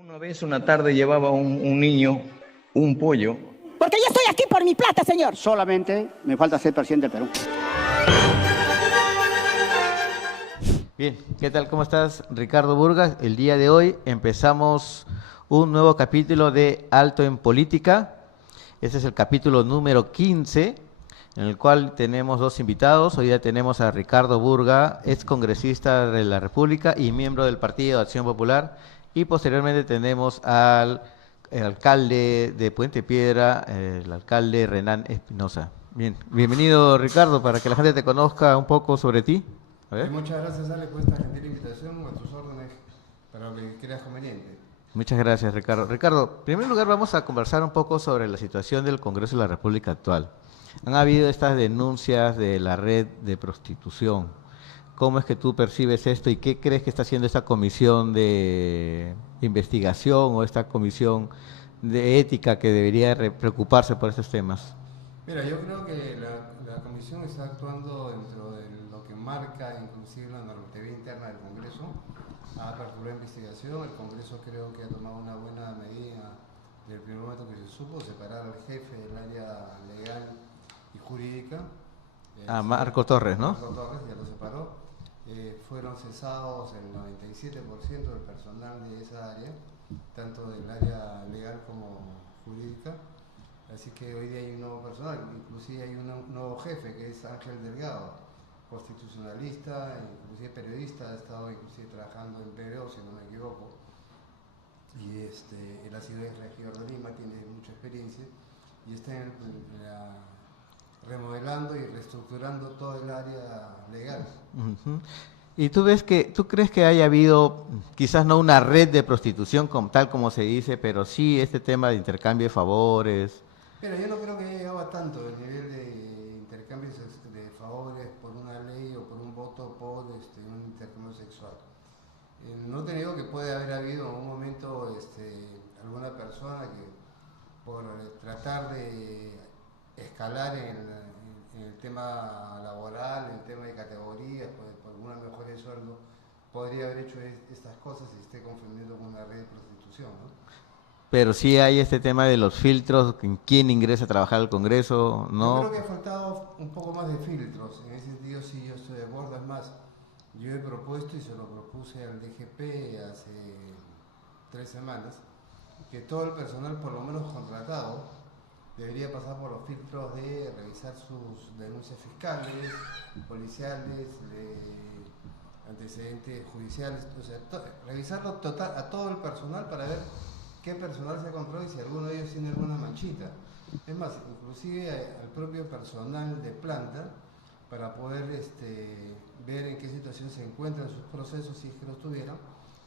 Una vez, una tarde, llevaba un niño un pollo. Porque yo estoy aquí por mi plata, señor. Solamente me falta ser presidente del Perú. Bien, ¿qué tal? ¿Cómo estás, Ricardo Burgas? El día de hoy empezamos un nuevo capítulo de Alto en Política. Este es el capítulo número 15, en el cual tenemos dos invitados. Hoy día tenemos a Ricardo Burga, ex congresista de la República y miembro del Partido de Acción Popular. Y posteriormente tenemos al alcalde de Puente Piedra, el alcalde Renan Espinosa. Bien, bienvenido, Ricardo, para que la gente te conozca un poco sobre ti. A ver. Muchas gracias, Ale, por esta gentil invitación, a tus órdenes, para lo que creas conveniente. Muchas gracias, Ricardo. Ricardo, en primer lugar vamos a conversar un poco sobre la situación del Congreso de la República actual. Han habido estas denuncias de la red de prostitución. ¿Cómo es que tú percibes esto y qué crees que está haciendo esta comisión de investigación o esta comisión de ética que debería preocuparse por estos temas? Mira, yo creo que la comisión está actuando dentro de lo que marca inclusive la normatividad interna del Congreso. Ha aperturado investigación, el Congreso creo que ha tomado una buena medida desde el primer momento que se supo, separar al jefe del área legal y jurídica. Marco Torres, ¿no? Marco Torres ya lo separó. Fueron cesados el 97% del personal de esa área, tanto del área legal como jurídica. Así que hoy día hay un nuevo personal, inclusive hay un nuevo jefe que es Ángel Delgado, constitucionalista, inclusive periodista, ha estado inclusive trabajando en PBO, si no me equivoco. Y él ha sido regidor de Lima, tiene mucha experiencia y está remodelando y reestructurando todo el área legal. Uh-huh. ¿Y tú crees que haya habido, quizás no una red de prostitución tal como se dice, pero sí este tema de intercambio de favores? Pero yo no creo que haya llegado a tanto el nivel de intercambios de favores por una ley o por un voto por un intercambio sexual. No te digo que puede haber habido en un momento alguna persona que por tratar de escalar en el tema laboral, en el tema de categorías, por alguna mejora de sueldo, podría haber hecho estas cosas y esté confundiendo con una red de prostitución, ¿no? Pero sí hay este tema de los filtros, quién ingresa a trabajar al Congreso, ¿no? Yo creo que ha faltado un poco más de filtros, en ese sentido sí yo estoy de acuerdo, es más, yo he propuesto y se lo propuse al DGP hace 3 semanas, que todo el personal, por lo menos contratado, debería pasar por los filtros de revisar sus denuncias fiscales, policiales, de antecedentes judiciales, o sea, revisarlo total a todo el personal para ver qué personal se compró y si alguno de ellos tiene alguna manchita. Es más, inclusive al propio personal de planta para poder ver en qué situación se encuentran sus procesos, si es que los tuvieron,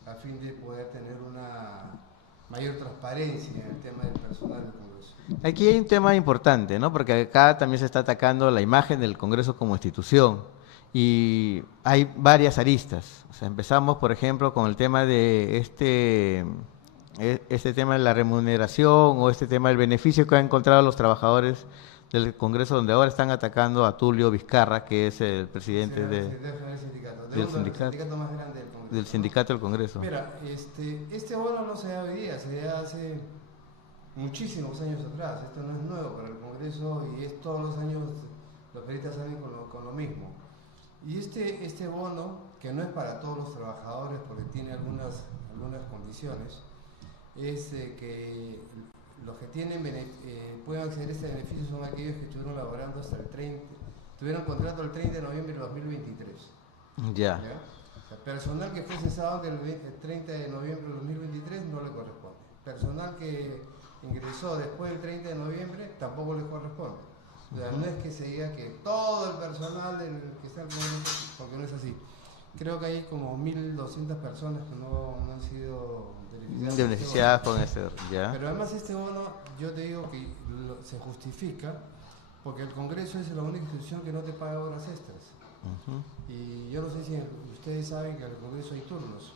a fin de poder tener una mayor transparencia en el tema del personal del Congreso. Aquí hay un tema importante, ¿no? Porque acá también se está atacando la imagen del Congreso como institución y hay varias aristas. O sea, empezamos, por ejemplo, con el tema de este tema de la remuneración o este tema del beneficio que han encontrado los trabajadores del Congreso, donde ahora están atacando a Tulio Vizcarra, que es el presidente del sindicato más grande del Congreso. Del sindicato del Congreso. Mira, este bono no se da hoy día, se da hace muchísimos años atrás. Esto no es nuevo para el Congreso y es todos los años los periodistas salen con lo mismo. Y este bono, que no es para todos los trabajadores porque tiene algunas condiciones, es que los que pueden acceder a este beneficio son aquellos que estuvieron laborando hasta el 30, tuvieron contrato el 30 de noviembre de 2023. Ya. O sea, personal que fue cesado del 30 de noviembre de 2023 no le corresponde. Personal que ingresó después del 30 de noviembre tampoco le corresponde. O sea, no es que se diga que todo el personal que está en el Congreso, porque no es así. Creo que hay como 1.200 personas que no han sido beneficiadas con ese, ¿ya? Pero además este bono, yo te digo que se justifica porque el Congreso es la única institución que no te paga horas extras. Uh-huh. Y yo no sé si ustedes saben que en el Congreso hay turnos.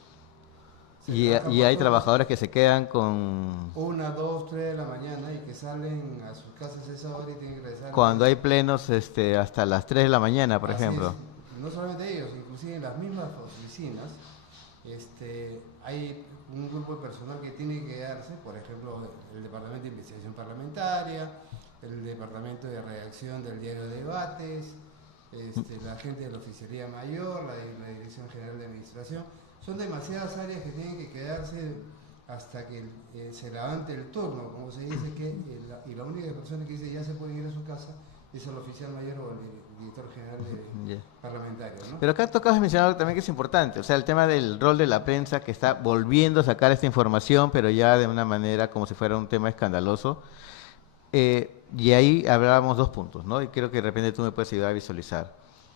Y hay trabajadores que se quedan con 1, 2, 3 de la mañana y que salen a sus casas a esa hora y tienen que regresar. Cuando hay plenos hasta las 3 de la mañana, por ejemplo. No solamente ellos, inclusive en las mismas oficinas hay un grupo de personal que tiene que quedarse, por ejemplo, el Departamento de Investigación Parlamentaria, el Departamento de Redacción del Diario Debates, la gente de la Oficialía Mayor, la Dirección General de Administración. Son demasiadas áreas que tienen que quedarse hasta que se levante el turno, como se dice, y la única persona que dice ya se puede ir a su casa es el oficial mayor o el director general parlamentario, ¿no? Pero acá tocas mencionar algo también que es importante, o sea, el tema del rol de la prensa que está volviendo a sacar esta información, pero ya de una manera como si fuera un tema escandaloso. Y ahí hablábamos dos puntos, ¿no? Y creo que de repente tú me puedes ayudar a visualizar.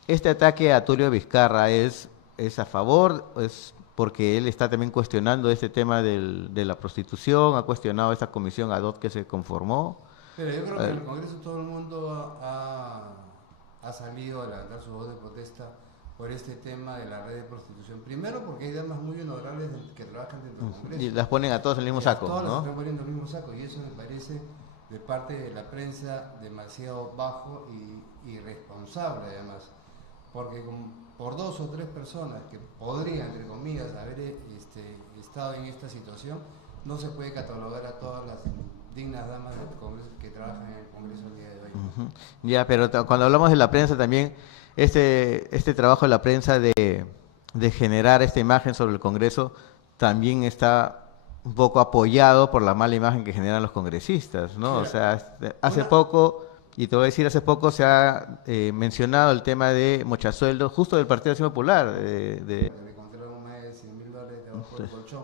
Este ataque a Tulio Vizcarra es a favor, es porque él está también cuestionando este tema de la prostitución, ha cuestionado esta comisión ad hoc que se conformó. Pero yo creo que en el Congreso todo el mundo ha salido a levantar su voz de protesta por este tema de la red de prostitución. Primero porque hay damas muy honorables que trabajan dentro del Congreso. Y las ponen a todos en el mismo saco, todas ¿no? las están poniendo en el mismo saco, y eso me parece de parte de la prensa demasiado bajo y irresponsable además. Porque por dos o tres personas que podrían, entre comillas, haber estado en esta situación, no se puede catalogar a todas las dignas damas del Congreso que trabajan en el Congreso el día de hoy. Ya, pero cuando hablamos de la prensa también, este trabajo de la prensa de generar esta imagen sobre el Congreso también está un poco apoyado por la mala imagen que generan los congresistas, ¿no? Mira, o sea, hace poco, y te voy a decir, hace poco se ha mencionado el tema de mochasueldo justo del Partido Acción Popular. Le encontraron más de $100.000 debajo del colchón.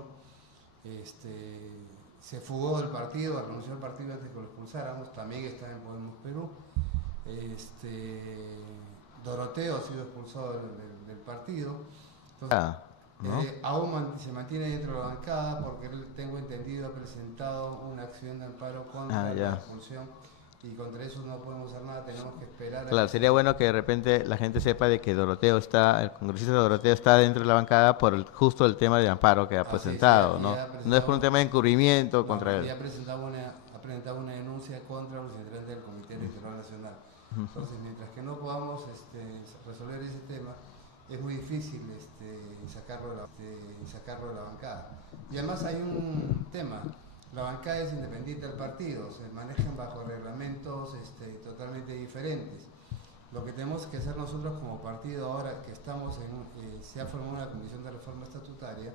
Se fugó del partido, renunció al partido antes que lo expulsáramos, también está en Podemos Perú. Doroteo ha sido expulsado del partido. Entonces, ¿no? Aún se mantiene dentro de la bancada porque él, tengo entendido, ha presentado una acción de amparo contra la expulsión, y contra eso no podemos hacer nada, tenemos que esperar. Claro, sería bueno que de repente la gente sepa de que el congresista Doroteo está dentro de la bancada por justo el tema de amparo que ha presentado, ¿no? No es por un tema de encubrimiento contra él. Ya ha presentado una denuncia contra los integrantes del Comité Electoral Nacional. Entonces, mientras que no podamos resolver ese tema, es muy difícil sacarlo de la bancada. Y además hay un tema, la bancada es independiente del partido, se manejan bajo reglamentos totalmente diferentes. Lo que tenemos que hacer nosotros como partido ahora que estamos se ha formado una comisión de reforma estatutaria,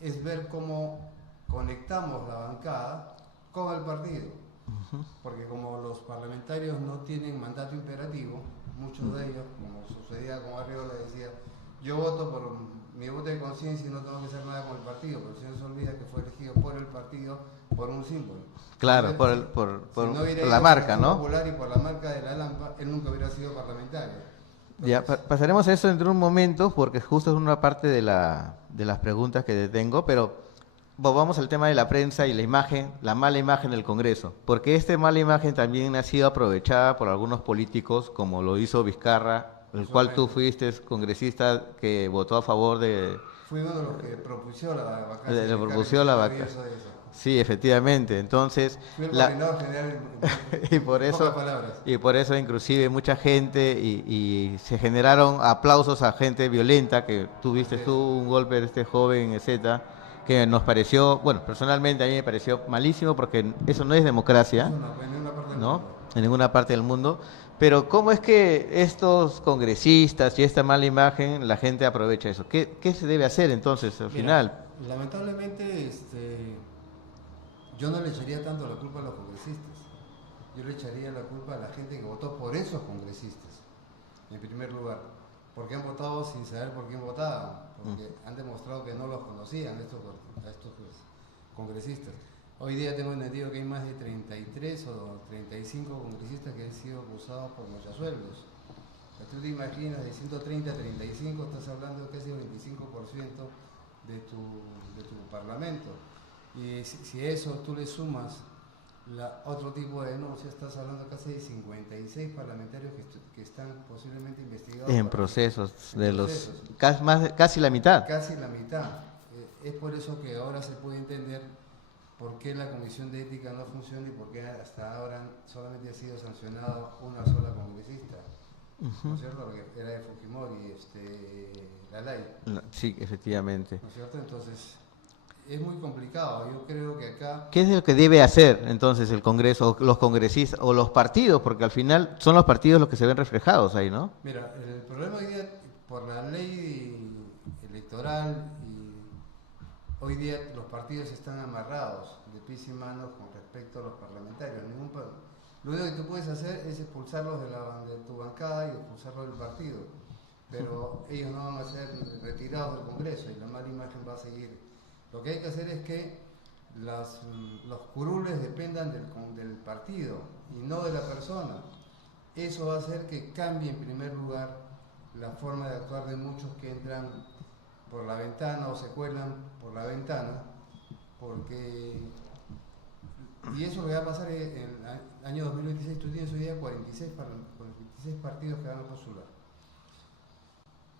es ver cómo conectamos la bancada con el partido. Porque como los parlamentarios no tienen mandato imperativo, muchos de ellos, como sucedía con Arriola, decía, yo voto por mi voto de conciencia y no tengo que hacer nada con el partido, pero el señor se olvida que fue elegido por el partido por un símbolo. Claro, entonces, por si no hubiera la ido marca, por el ¿no? Popular y por la marca de la Lampa, él nunca hubiera sido parlamentario. Entonces, Ya, pasaremos a eso dentro de un momento, porque justo es una parte de las preguntas que te tengo, pero vamos al tema de la prensa y la imagen, la mala imagen del Congreso, porque esta mala imagen también ha sido aprovechada por algunos políticos, como lo hizo Vizcarra, el cual tú fuiste congresista que votó a favor de... Fui uno de los que propuso la vacancia. Le propuso la vacancia. Sí, efectivamente. Entonces, fui el coordinador general y por eso inclusive mucha gente y se generaron aplausos a gente violenta, que tuviste tú un golpe de este joven, etcétera, que nos pareció, bueno, personalmente a mí me pareció malísimo porque eso no es democracia, ¿no? En ninguna parte del mundo. Pero ¿cómo es que estos congresistas y esta mala imagen la gente aprovecha eso? ¿Qué se debe hacer entonces al final? Lamentablemente, yo no le echaría tanto la culpa a los congresistas. Yo le echaría la culpa a la gente que votó por esos congresistas, en primer lugar. Porque han votado sin saber por quién votaban, porque han demostrado que no los conocían a estos congresistas. Hoy día tengo entendido que hay más de 33 o 35 congresistas que han sido acusados por mochasueldos. Tú te imaginas, de 130 a 35, estás hablando de casi el 25% de tu parlamento. Y si a eso tú le sumas otro tipo de denuncias, estás hablando casi de 56 parlamentarios que están posiblemente investigados. En procesos, casi la mitad. Casi la mitad. Es por eso que ahora se puede entender por qué la Comisión de Ética no funciona y por qué hasta ahora solamente ha sido sancionada una sola congresista. ¿No es cierto? Porque era de Fujimori, la ley. Sí, efectivamente. ¿No es cierto? Entonces, es muy complicado. Yo creo que acá... ¿Qué es lo que debe hacer entonces el Congreso, los congresistas o los partidos? Porque al final son los partidos los que se ven reflejados ahí, ¿no? Mira, el problema hoy día, por la ley electoral, y hoy día los partidos están amarrados de pies y manos con respecto a los parlamentarios. Lo único que tú puedes hacer es expulsarlos de tu bancada y expulsarlos del partido, pero ellos no van a ser retirados del Congreso y la mala imagen va a seguir. Lo que hay que hacer es que los curules dependan del partido y no de la persona. Eso va a hacer que cambie en primer lugar la forma de actuar de muchos que entran por la ventana o se cuelan por la ventana, y eso que va a pasar en el año 2026. Tú tienes hoy día 46 partidos que van a postular.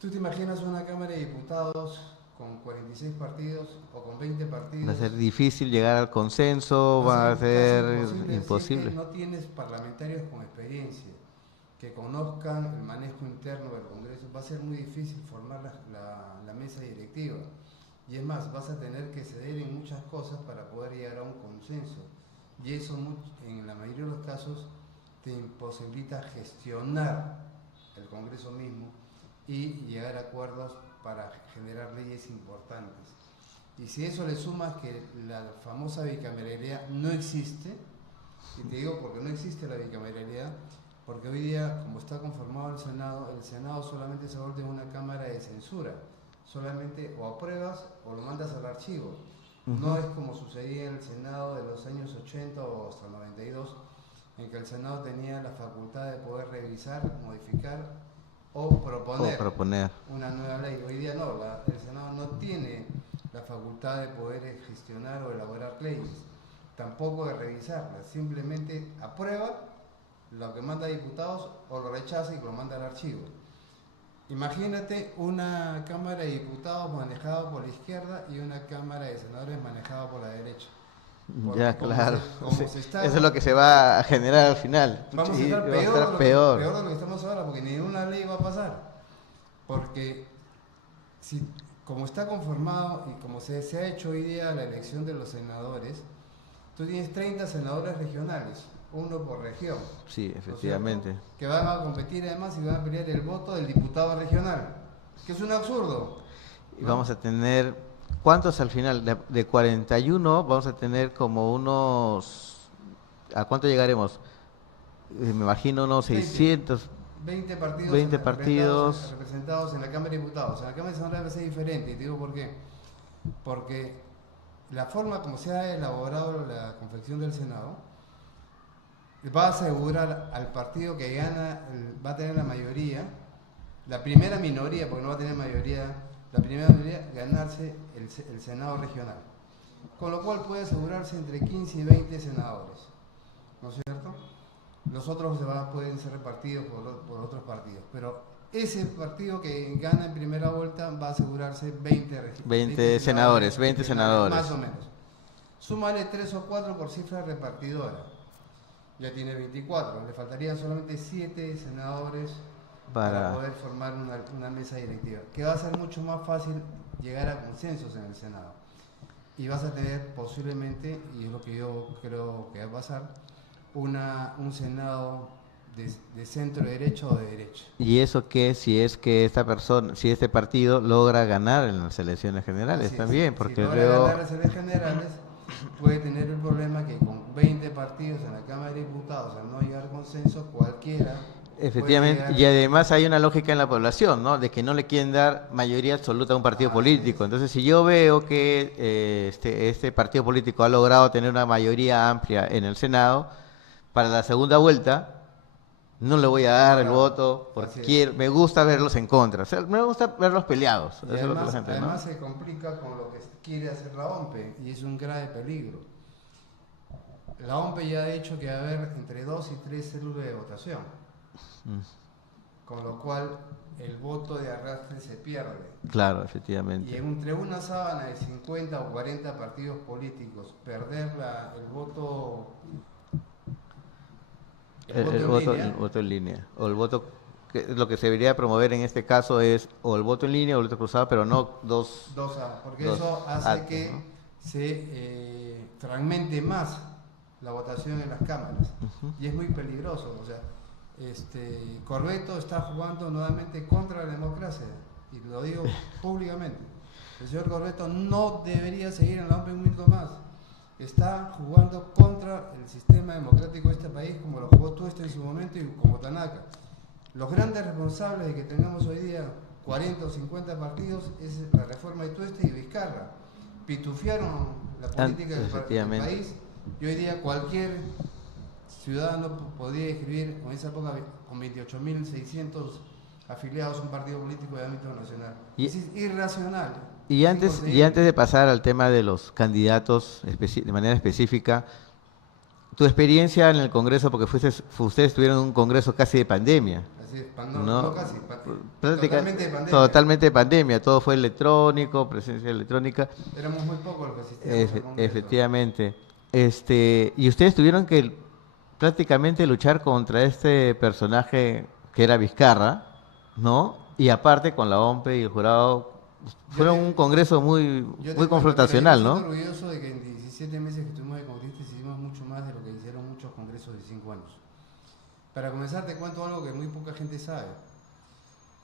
¿Tú te imaginas una Cámara de Diputados con 46 partidos o con 20 partidos? Va a ser difícil llegar al consenso, va a ser imposible. Si es que no tienes parlamentarios con experiencia que conozcan el manejo interno del Congreso, va a ser muy difícil formar la mesa directiva. Y es más, vas a tener que ceder en muchas cosas para poder llegar a un consenso. Y eso en la mayoría de los casos te imposibilita gestionar el Congreso mismo y llegar a acuerdos para generar leyes importantes. Y si eso le sumas que la famosa bicameralidad no existe, y te digo porque no existe la bicameralidad, porque hoy día, como está conformado el Senado solamente se vuelve una cámara de censura, solamente o apruebas o lo mandas al archivo. No es como sucedía en el Senado de los años 80 o hasta el 92, en que el Senado tenía la facultad de poder revisar, modificar o proponer una nueva ley. Hoy día no, el Senado no tiene la facultad de poder gestionar o elaborar leyes, tampoco de revisarlas, simplemente aprueba lo que manda a diputados o lo rechaza y lo manda al archivo. Imagínate una Cámara de Diputados manejada por la izquierda y una Cámara de Senadores manejada por la derecha. Porque ya, claro. Eso es lo que se va a generar al final. Vamos a estar peor de lo que estamos ahora, porque ninguna ley va a pasar. Porque como está conformado y como se ha hecho hoy día la elección de los senadores, tú tienes 30 senadores regionales, uno por región. Sí, efectivamente. ¿No? Que van a competir además y van a pelear el voto del diputado regional, que es un absurdo. Y vamos a tener, ¿cuántos al final? De 41 vamos a tener como unos, ¿a cuánto llegaremos? Me imagino unos 600. 20 partidos, 20 partidos representados en la Cámara de Diputados. En la Cámara de Senadores debe ser diferente, y te digo por qué. Porque la forma como se ha elaborado la confección del Senado va a asegurar al partido que gana, va a tener la mayoría, la primera minoría, porque no va a tener mayoría, la primera minoría, ganarse el Senado regional. Con lo cual puede asegurarse entre 15 y 20 senadores, ¿no es cierto? Los otros pueden ser repartidos por otros partidos, pero ese partido que gana en primera vuelta va a asegurarse 20 senadores, 20 senadores. Más o menos. Súmale 3 o 4 por cifra repartidora. Ya tiene 24, le faltarían solamente 7 senadores para poder formar una mesa directiva, que va a ser mucho más fácil llegar a consensos en el Senado. Y vas a tener posiblemente, y es lo que yo creo que va a pasar, un Senado de centro derecha o de derecha. ¿Y eso qué si es que si este partido logra ganar en las elecciones generales también? Porque si logra ganar las elecciones generales, puede tener el problema que con 20 partidos en la Cámara de Diputados, al no llegar a consenso, cualquiera... Efectivamente, y además hay una lógica en la población, ¿no? De que no le quieren dar mayoría absoluta a un partido político. Entonces, si yo veo que este partido político ha logrado tener una mayoría amplia en el Senado, para la segunda vuelta no le voy a dar el voto porque me gusta verlos en contra, o sea, me gusta verlos peleados. Y eso además, es lo que la gente, ¿no? además se complica con lo que quiere hacer la OMPE y es un grave peligro. La OMPE ya ha dicho que va a haber entre 2 y 3 células de votación, con lo cual el voto de arrastre se pierde. Claro, efectivamente. Y entre una sábana de 50 o 40 partidos políticos, perder el voto... El voto en línea. O el voto, lo que se debería promover en este caso es o el voto en línea o el voto cruzado, pero no dos. Porque eso hace actos, que ¿no? se fragmente más la votación en las cámaras. Y es muy peligroso. O sea, Corvetto está jugando nuevamente contra la democracia, y lo digo públicamente. El señor Corvetto no debería seguir en la OMP un minuto más. Está jugando contra el sistema democrático de este país, como lo jugó Tueste en su momento y como Tanaka. Los grandes responsables de que tengamos hoy día 40 o 50 partidos es la reforma de Tueste y Vizcarra. Pitufiaron la política del país, y hoy día cualquier ciudadano podría escribir en esa época con 28.600 afiliados a un partido político de ámbito nacional. Es irracional. Y antes de pasar al tema de los candidatos de manera específica, tu experiencia en el Congreso, porque ustedes tuvieron un Congreso casi de pandemia. Así es, no casi, totalmente de pandemia. Totalmente de pandemia, todo fue electrónico, presencia electrónica. Éramos muy pocos los que asistíamos. Efectivamente. Y ustedes tuvieron que prácticamente luchar contra este personaje que era Vizcarra, ¿no? Y aparte con la OMP y el jurado, fueron un congreso muy confrontacional, ¿no? Estoy orgulloso de que en 17 meses que estuvimos de congresistas hicimos mucho más de lo que hicieron muchos congresos de 5 años. Para comenzar te cuento algo que muy poca gente sabe.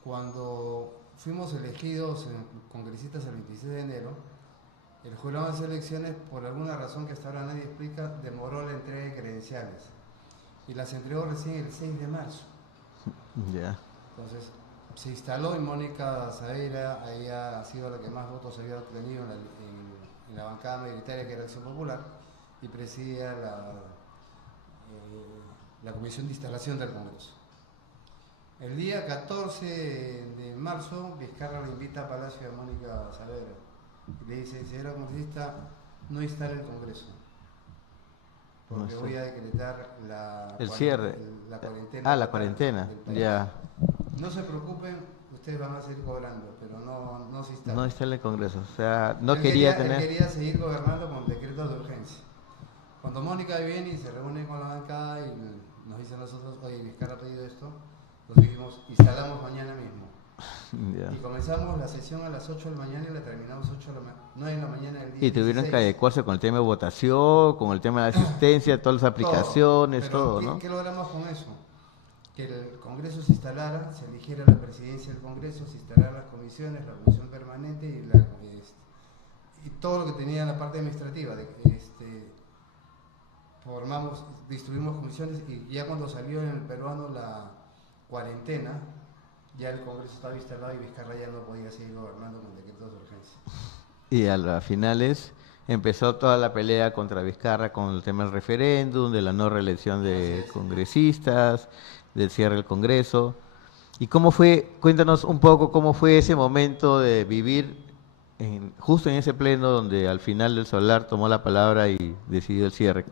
Cuando fuimos elegidos congresistas el 26 de enero, el jurado de las elecciones, por alguna razón que hasta ahora nadie explica, demoró la entrega de credenciales y las entregó recién el 6 de marzo. Ya. Entonces se instaló y Mónica Saavedra había sido la que más votos había obtenido en la bancada mayoritaria, que era Acción Popular, y presidía la comisión de instalación del Congreso. El día 14 de marzo, Vizcarra le invita a Palacio a Mónica Saavedra y le dice: señora congresista, no instale el Congreso, porque voy a decretar el cierre. La cuarentena. La cuarentena, ya. No se preocupen, ustedes van a seguir cobrando, pero no se instalen. No instale el Congreso, o sea, él quería seguir gobernando con decretos de urgencia. Cuando Mónica viene y se reúne con la bancada y nos dice a nosotros: oye, Vizcarra ha pedido esto, nos dijimos: instalamos mañana mismo. Yeah. Y comenzamos la sesión a las 8 de la mañana y la terminamos 9 de la mañana del día. Y tuvieron 16. que adecuarse con el tema de votación, con el tema de la asistencia, todas las aplicaciones, todo, ¿no? ¿Qué logramos con eso? Que el Congreso se instalara, se eligiera la presidencia del Congreso, se instalaran las comisiones, la comisión permanente y todo lo que tenía la parte administrativa. Distribuimos comisiones, y ya cuando salió en el peruano la cuarentena, ya el Congreso estaba instalado y Vizcarra ya no podía seguir gobernando con decretos de urgencia. Y a las finales empezó toda la pelea contra Vizcarra con el tema del referéndum, de la no reelección de congresistas, del cierre del Congreso. ¿Y cómo fue? Cuéntanos un poco cómo fue ese momento de vivir justo en ese pleno donde al final del solar tomó la palabra y decidió el cierre.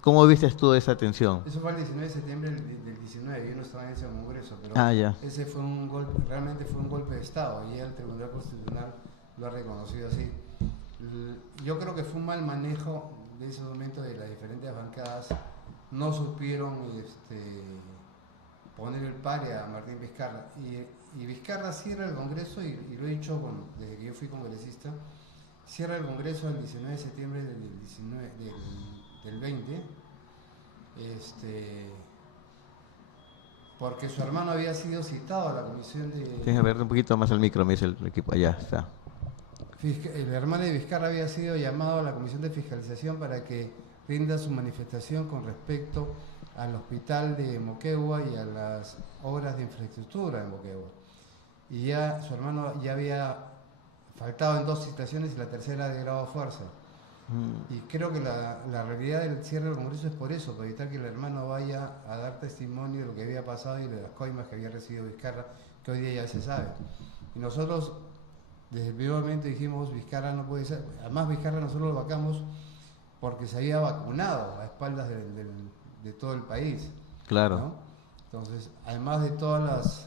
¿Cómo viste tú esa tensión? Eso fue el 19 de septiembre del 19, yo no estaba en ese congreso, pero ese fue un golpe, realmente fue un golpe de Estado, y el Tribunal Constitucional lo ha reconocido así. Yo creo que fue un mal manejo de ese momento de las diferentes bancadas, no supieron poner el pare a Martín Vizcarra, y Vizcarra cierra el Congreso, y lo he dicho desde que yo fui congresista, cierra el Congreso el 19 de septiembre del 20, porque su hermano había sido citado a la comisión de... Tienes que ver un poquito más al micro, me dice el equipo, allá está. El hermano de Vizcarra había sido llamado a la comisión de fiscalización para que rinda su manifestación con respecto al hospital de Moquegua y a las obras de infraestructura en Moquegua. Y ya su hermano ya había faltado en 2 citaciones, y la tercera de grado de fuerza. Y creo que la realidad del cierre del Congreso es por eso, para evitar que el hermano vaya a dar testimonio de lo que había pasado y de las coimas que había recibido Vizcarra, que hoy día ya se sabe. Y nosotros desde el primer momento dijimos: Vizcarra no puede ser. Además, Vizcarra nosotros lo vacamos porque se había vacunado a espaldas de todo el país. Claro. ¿No? Entonces, además de todas las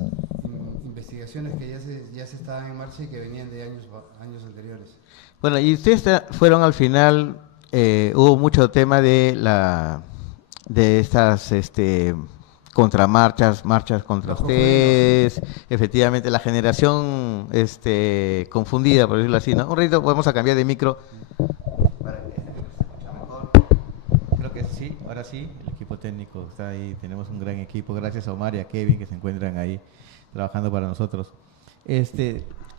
investigaciones que ya se estaban en marcha y que venían de años anteriores. Bueno, y ustedes fueron al final, hubo mucho tema de estas contramarchas, marchas contra ustedes, efectivamente la generación confundida, por decirlo así, ¿no? Un ratito, podemos cambiar de micro. sí, ahora sí, el equipo técnico está ahí, tenemos un gran equipo, gracias a Omar y a Kevin que se encuentran ahí trabajando para nosotros.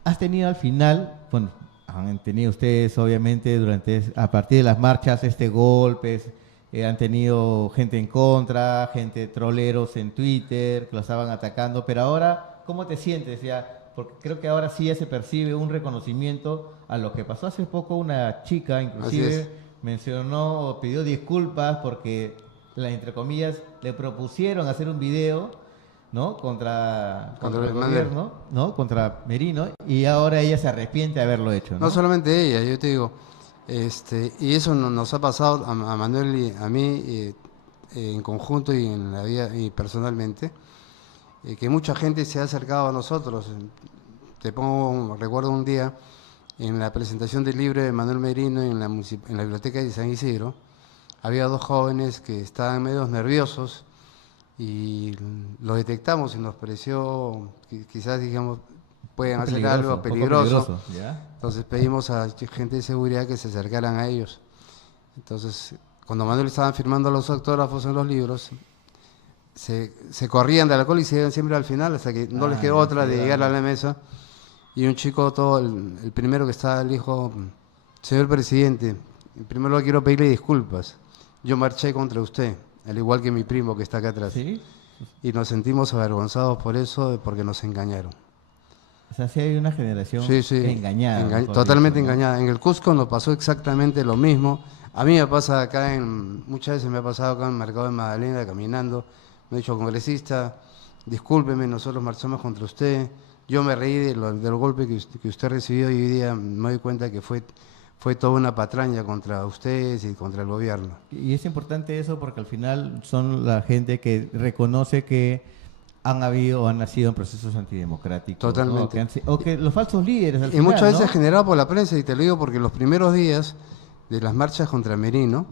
Has tenido al final, bueno, han tenido ustedes obviamente a partir de las marchas golpes, han tenido gente en contra, gente troleros en Twitter que lo estaban atacando, pero ahora, ¿cómo te sientes ya? Porque creo que ahora sí ya se percibe un reconocimiento a lo que pasó hace poco. Una chica inclusive mencionó o pidió disculpas porque, entre comillas, le propusieron hacer un video, ¿no? contra el gobierno, ¿no? Contra Merino, y ahora ella se arrepiente de haberlo hecho, ¿no? No solamente ella, yo te digo, y eso nos ha pasado a Manuel y a mí en conjunto y en la vida y personalmente, que mucha gente se ha acercado a nosotros. Recuerdo un día en la presentación del libro de Manuel Merino en la biblioteca de San Isidro, había 2 jóvenes que estaban medio nerviosos y lo detectamos y nos pareció que quizás, digamos, pueden hacer algo peligroso. Entonces pedimos a gente de seguridad que se acercaran a ellos. Entonces, cuando Manuel estaba firmando los autógrafos en los libros, se corrían de alcohol y se iban siempre al final hasta que no les quedó otra de llegar a la mesa. Y un chico, el primero que estaba, le dijo: señor presidente, primero quiero pedirle disculpas, yo marché contra usted, al igual que mi primo que está acá atrás. ¿Sí? Y nos sentimos avergonzados por eso, porque nos engañaron. O sea, sí hay una generación engañada. Totalmente engañada. En el Cusco nos pasó exactamente lo mismo. A mí me pasa acá, muchas veces me ha pasado acá en el Mercado de Magdalena, caminando. Me ha dicho: congresista, discúlpeme, nosotros marchamos contra usted. Yo me reí del golpe que usted recibió y hoy día me doy cuenta que fue toda una patraña contra ustedes y contra el gobierno. Y es importante eso porque al final son la gente que reconoce que han habido o han nacido en procesos antidemocráticos. Totalmente. ¿No? O que los falsos líderes al y final, muchas veces ¿no? generado por la prensa, y te lo digo porque los primeros días de las marchas contra Merino,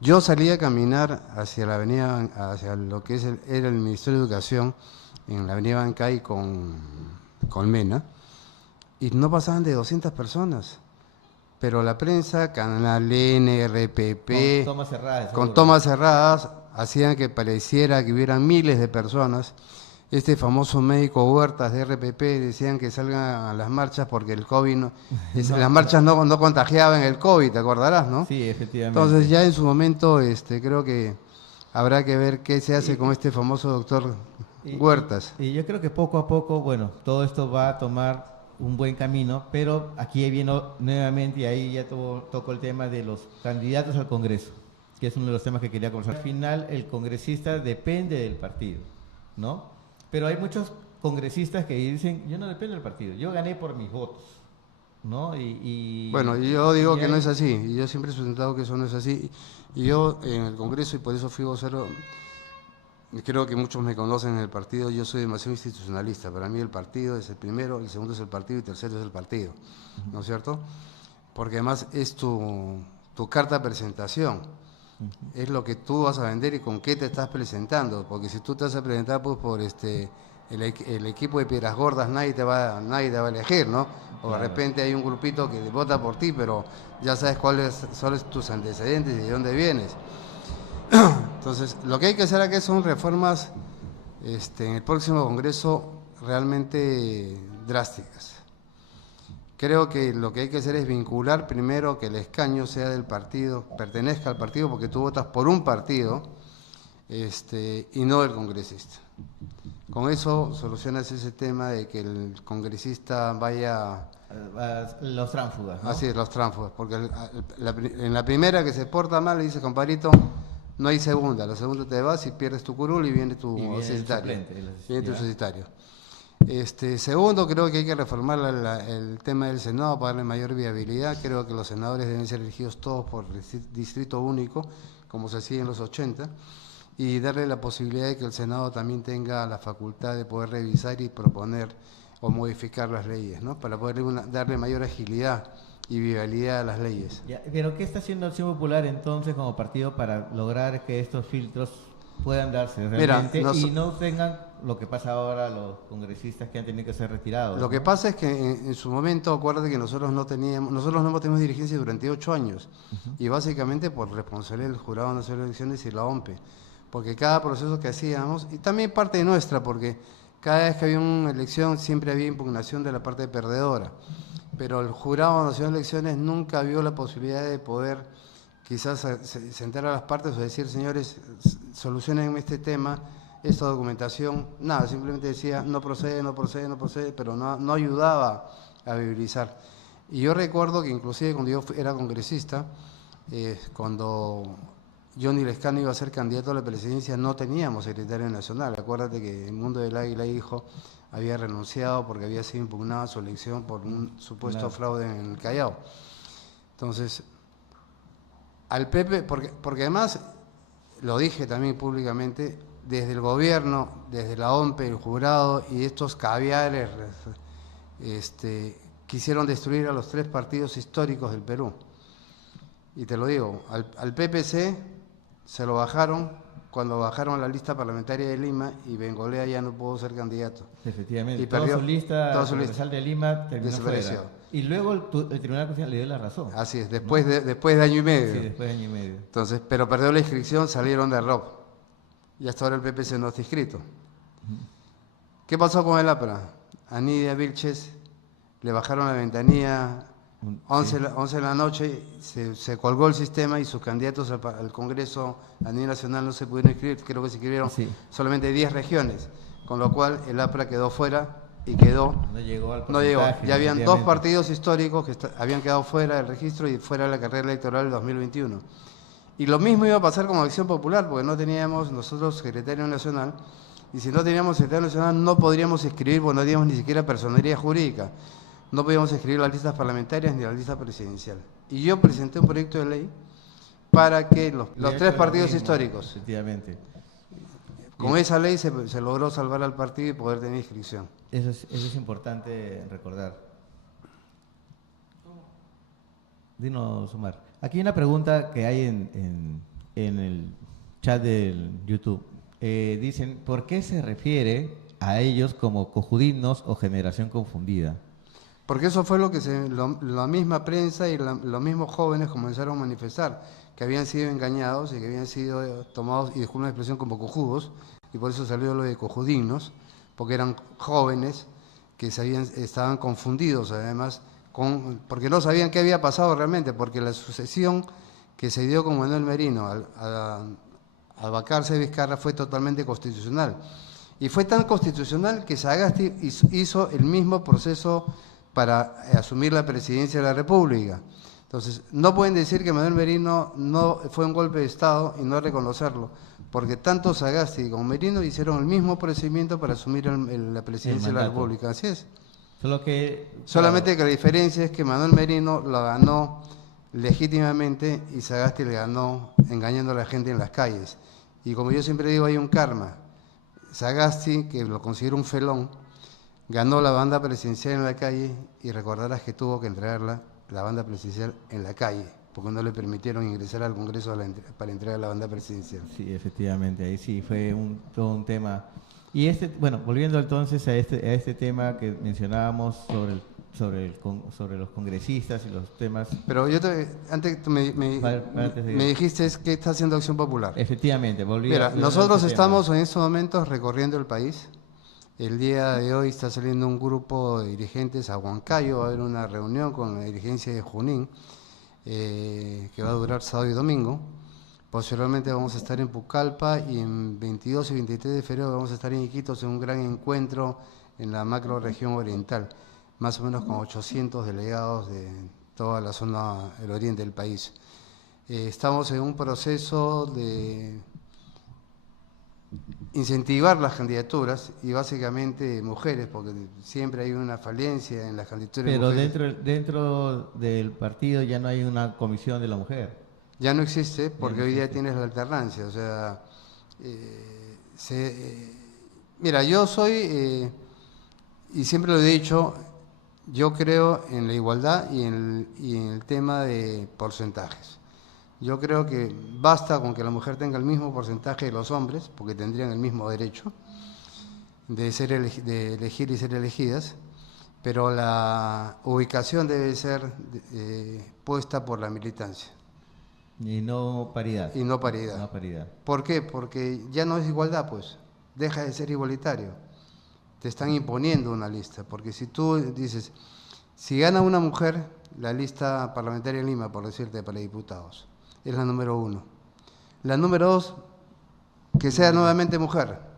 yo salí a caminar hacia la avenida, hacia lo que era el Ministerio de Educación, en la avenida Bancay con Mena, y no pasaban de 200 personas. Pero la prensa, Canal N, RPP, con tomas cerradas, hacían que pareciera que hubieran miles de personas. Este famoso médico Huertas de RPP decían que salgan a las marchas porque el COVID las marchas no contagiaban el COVID, ¿te acordarás, no? Sí, efectivamente. Entonces ya en su momento creo que habrá que ver qué se hace con este famoso doctor Huertas. Y yo creo que poco a poco, bueno, todo esto va a tomar un buen camino, pero aquí viene nuevamente, y ahí ya toco el tema de los candidatos al Congreso, que es uno de los temas que quería conversar. Al final, el congresista depende del partido, ¿no? Pero hay muchos congresistas que dicen: yo no dependo del partido, yo gané por mis votos, ¿no? Bueno, yo digo que no es así, y yo siempre he sustentado que eso no es así, y yo en el Congreso, y por eso fui vocero, creo que muchos me conocen en el partido, yo soy demasiado institucionalista. Para mí el partido es el primero, el segundo es el partido y el tercero es el partido, ¿no es cierto? Porque además es tu carta de presentación, es lo que tú vas a vender y con qué te estás presentando, porque si tú te vas a presentar pues por el equipo de Piedras Gordas, nadie te va a elegir, ¿no? O de repente hay un grupito que vota por ti, pero ya sabes cuáles son tus antecedentes y de dónde vienes. Entonces, lo que hay que hacer aquí son reformas en el próximo Congreso realmente drásticas. Creo que lo que hay que hacer es vincular primero que el escaño sea del partido, pertenezca al partido, porque tú votas por un partido y no del congresista. Con eso solucionas ese tema de que el congresista vaya... Los tránsfugas, ¿no? Así es, los tránsfugas, porque en la primera que se porta mal le dice: compadrito, no hay segunda, la segunda te vas y pierdes tu curul y viene tu societario. Viene tu societario. Segundo, creo que hay que reformar el tema del Senado para darle mayor viabilidad. Creo que los senadores deben ser elegidos todos por distrito único, como se hacía en los 80, y darle la posibilidad de que el Senado también tenga la facultad de poder revisar y proponer o modificar las leyes, ¿no? Para poder darle mayor agilidad y viabilidad a las leyes. Ya, pero ¿qué está haciendo Acción Popular entonces como partido para lograr que estos filtros puedan darse realmente y no tengan lo que pasa ahora a los congresistas que han tenido que ser retirados. Lo que pasa es que en su momento, acuérdate que nosotros no hemos tenido dirigencia durante 8 años, y básicamente por responsabilidad del Jurado Nacional de Elecciones y la OMPE, porque cada proceso que hacíamos, y también parte de nuestra, porque cada vez que había una elección siempre había impugnación de la parte perdedora, pero el Jurado Nacional de Elecciones nunca vio la posibilidad de poder quizás sentar a las partes o decir, señores, solucionen este tema, esta documentación, nada, simplemente decía no procede, pero no ayudaba a viabilizar. Y yo recuerdo que inclusive cuando yo era congresista, cuando Johnny Lescano iba a ser candidato a la presidencia, no teníamos secretario nacional. Acuérdate que el Mundo del Águila Hijo había renunciado porque había sido impugnada su elección por un supuesto fraude en el Callao. Entonces, al PP, porque además, lo dije también públicamente, desde el gobierno, desde la OMPE, el jurado y estos caviares quisieron destruir a los 3 partidos históricos del Perú. Y te lo digo, al PPC se lo bajaron cuando bajaron la lista parlamentaria de Lima y Bengolea ya no pudo ser candidato. Efectivamente, Y toda perdió, su lista toda su congresal de Lima terminó desapareció. fuera. Y luego el Tribunal Constitucional le dio la razón. Así es, después de año y medio. Sí, después de año y medio. Entonces, pero perdió la inscripción, salieron de ROP. Y hasta ahora el PPC no está inscrito. ¿Qué pasó con el APRA? A Nidia Vilches le bajaron la ventanilla 11 de la noche, se colgó el sistema y sus candidatos al Congreso a nivel nacional no se pudieron inscribir, creo que se inscribieron solamente 10 regiones, con lo cual el APRA quedó fuera y quedó... No llegó al No llegó, porcentaje, ya habían 2 partidos históricos que habían quedado fuera del registro y fuera de la carrera electoral del 2021. Y lo mismo iba a pasar con Acción Popular, porque no teníamos nosotros secretario nacional, y si no teníamos secretario nacional no podríamos escribir, porque no teníamos ni siquiera personería jurídica. No podíamos escribir las listas parlamentarias ni la lista presidencial. Y yo presenté un proyecto de ley para que los 3 partidos históricos, efectivamente, con esa ley se logró salvar al partido y poder tener inscripción. Eso es importante recordar. Dinos, Omar. Aquí hay una pregunta que hay en el chat del YouTube. Dicen, ¿por qué se refiere a ellos como cojudinos o generación confundida? Porque eso fue lo que la misma prensa y los mismos jóvenes comenzaron a manifestar, que habían sido engañados y que habían sido tomados, y disculpen la expresión, como cojudos, y por eso salió lo de cojudinos, porque eran jóvenes que estaban confundidos, además, porque no sabían qué había pasado realmente, porque la sucesión que se dio con Manuel Merino al vacarse de Vizcarra fue totalmente constitucional. Y fue tan constitucional que Sagasti hizo el mismo proceso para asumir la presidencia de la República. Entonces, no pueden decir que Manuel Merino no fue un golpe de Estado y no reconocerlo, porque tanto Sagasti como Merino hicieron el mismo procedimiento para asumir la presidencia de la República. Así es. Solamente que la diferencia es que Manuel Merino lo ganó legítimamente y Sagasti le ganó engañando a la gente en las calles. Y como yo siempre digo, hay un karma. Sagasti, que lo considero un felón, ganó la banda presidencial en la calle y recordarás que tuvo que entregarla, la banda presidencial, en la calle, porque no le permitieron ingresar al Congreso para entregar la banda presidencial. Sí, efectivamente, ahí sí fue todo un tema. Y bueno, volviendo entonces a este tema que mencionábamos sobre los congresistas y los temas. Pero antes me dijiste que está haciendo Acción Popular. Efectivamente, volviendo. Mira, nosotros estamos en estos momentos recorriendo el país. El día de hoy está saliendo un grupo de dirigentes a Huancayo, va a haber una reunión con la dirigencia de Junín, que va a durar sábado y domingo. Posteriormente vamos a estar en Pucallpa y en 22 y 23 de febrero vamos a estar en Iquitos en un gran encuentro en la macro región oriental, más o menos con 800 delegados de toda la zona del oriente del país. Estamos en un proceso de incentivar las candidaturas y básicamente mujeres, porque siempre hay una falencia en las candidaturas. Pero de mujeres. dentro del partido ya no hay una comisión de la mujer. Ya no existe porque hoy día tienes la alternancia, o sea, mira, yo soy, y siempre lo he dicho, yo creo en la igualdad y en el tema de porcentajes. Yo creo que basta con que la mujer tenga el mismo porcentaje de los hombres, porque tendrían el mismo derecho, de elegir y ser elegidas, pero la ubicación debe ser puesta por la militancia. Y no paridad. Y no paridad. No paridad. ¿Por qué? Porque ya no es igualdad, pues. Deja de ser igualitario. Te están imponiendo una lista. Porque si tú dices, si gana una mujer, la lista parlamentaria en Lima, por decirte, para diputados, es la número 1. La número 2, que sea nuevamente mujer.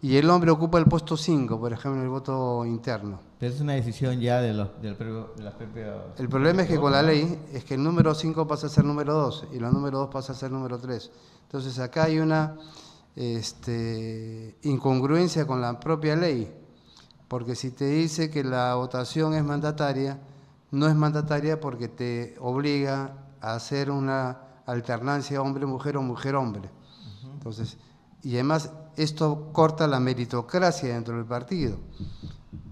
Y el hombre ocupa el puesto 5, por ejemplo, en el voto interno. Pero es una decisión ya de las propias... El problema es que con la ley es que el número 5 pasa a ser número 2 y la número 2 pasa a ser número 3. Entonces acá hay una incongruencia con la propia ley, porque si te dice que la votación es mandataria, no es mandataria porque te obliga a hacer una alternancia hombre-mujer o mujer-hombre. Entonces, y además esto corta la meritocracia dentro del partido,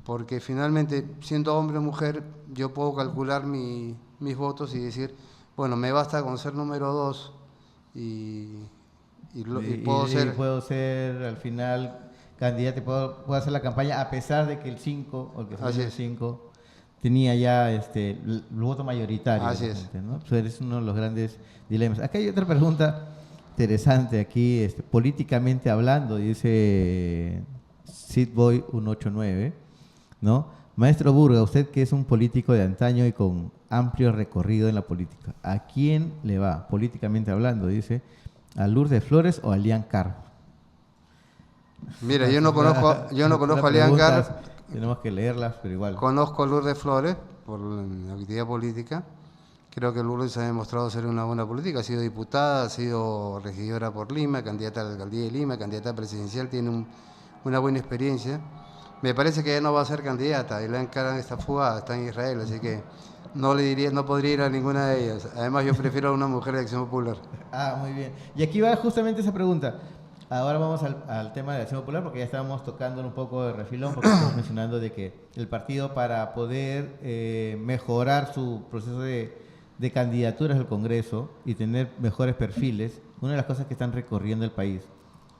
porque finalmente, siendo hombre o mujer, yo puedo calcular mis votos y decir, bueno, me basta con ser número 2 y puedo ser al final candidato, puedo hacer la campaña a pesar de que el 5, o el que fue el 5, tenía ya el voto mayoritario. Así es. Gente, ¿no? Pues es uno de los grandes dilemas. Acá hay otra pregunta interesante aquí, políticamente hablando, dice Sidboy 189, ¿no? Maestro Burga, usted que es un político de antaño y con amplio recorrido en la política, ¿a quién le va, políticamente hablando? Dice, ¿a Lourdes Flores o a Lian Carr? Mira, yo no conozco a Lian Carr. Tenemos que leerlas, pero igual. Conozco a Lourdes Flores por la actividad política. Creo que Lourdes ha demostrado ser una buena política, ha sido diputada, ha sido regidora por Lima, candidata a la alcaldía de Lima, candidata presidencial, tiene una buena experiencia. Me parece que ella no va a ser candidata, y la encaran está fugada, está en Israel, así que no podría ir a ninguna de ellas. Además yo prefiero a una mujer de Acción Popular. Ah, muy bien. Y aquí va justamente esa pregunta. Ahora vamos al tema de Acción Popular, porque ya estábamos tocando un poco de refilón, porque estamos mencionando de que el partido, para poder mejorar su proceso de candidaturas al Congreso y tener mejores perfiles, una de las cosas que están recorriendo el país,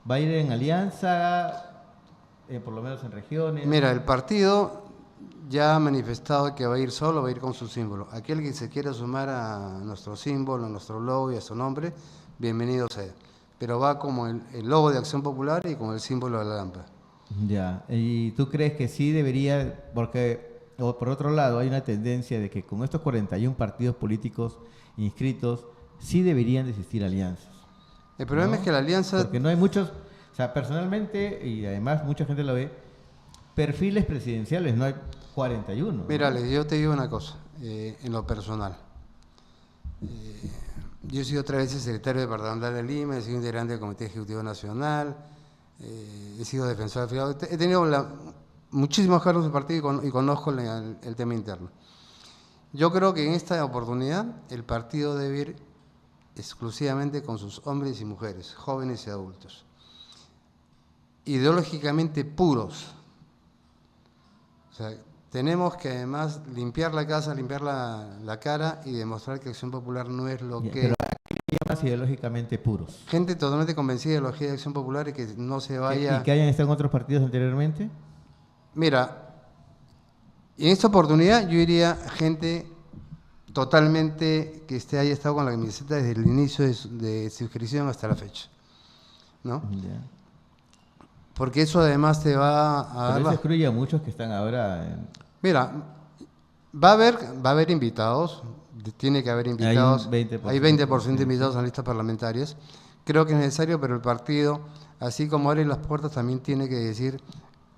¿va a ir en alianza, por lo menos en regiones? Mira, el partido ya ha manifestado que va a ir solo, va a ir con su símbolo. Aquel que se quiera sumar a nuestro símbolo, a nuestro logo y a su nombre, bienvenido sea. Pero va como el logo de Acción Popular y con el símbolo de la lámpara. Ya, ¿y tú crees que sí debería, porque por otro lado hay una tendencia de que con estos 41 partidos políticos inscritos sí deberían de existir alianzas? El problema es que la alianza... Porque no hay muchos, o sea, personalmente, y además mucha gente lo ve, perfiles presidenciales, no hay 41. Mira, ¿no? Alex, yo te digo una cosa, en lo personal. Yo he sido 3 veces secretario departamental de Lima, he sido integrante del Comité Ejecutivo Nacional, he sido defensor del afiliado, he tenido muchísimos cargos de partido y conozco el tema interno. Yo creo que en esta oportunidad el partido debe ir exclusivamente con sus hombres y mujeres, jóvenes y adultos, ideológicamente puros. O sea, tenemos que además limpiar la casa, limpiar la cara y demostrar que Acción Popular no es lo que... Pero llamas ideológicamente puros. Gente totalmente convencida de la ideología de Acción Popular y que no se vaya... ¿Y que hayan estado en otros partidos anteriormente? Mira, en esta oportunidad yo iría gente totalmente que haya estado con la camiseta desde el inicio de su inscripción hasta la fecha, ¿no? Ya. Porque eso además te va a dar... Pero eso excluye a muchos que están ahora... Mira, va a haber invitados, tiene que haber invitados, hay 20% de invitados en listas parlamentarias. Creo que es necesario, pero el partido, así como abre las puertas, también tiene que decir,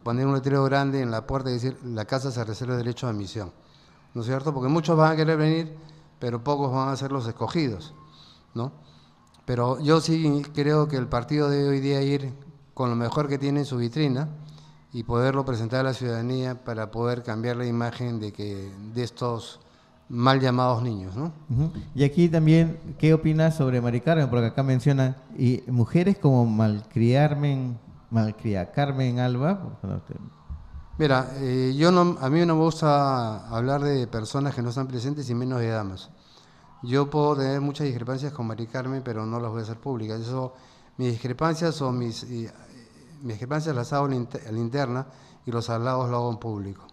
poner un letrero grande en la puerta y decir, la casa se reserva el derecho de admisión, ¿no es cierto? Porque muchos van a querer venir, pero pocos van a ser los escogidos, ¿no? Pero yo sí creo que el partido debe hoy día ir con lo mejor que tiene en su vitrina y poderlo presentar a la ciudadanía para poder cambiar la imagen de estos mal llamados niños, ¿no? Y aquí también, ¿qué opinas sobre Mari Carmen? Porque acá mencionan, y mujeres como Malcria Carmen Alba. Mira, a mí no me gusta hablar de personas que no están presentes y menos de damas. Yo puedo tener muchas discrepancias con Mari Carmen, pero no las voy a hacer públicas. Mis discrepancias o mis mis discrepancias las hago en la interna y los halagos lo hago en público.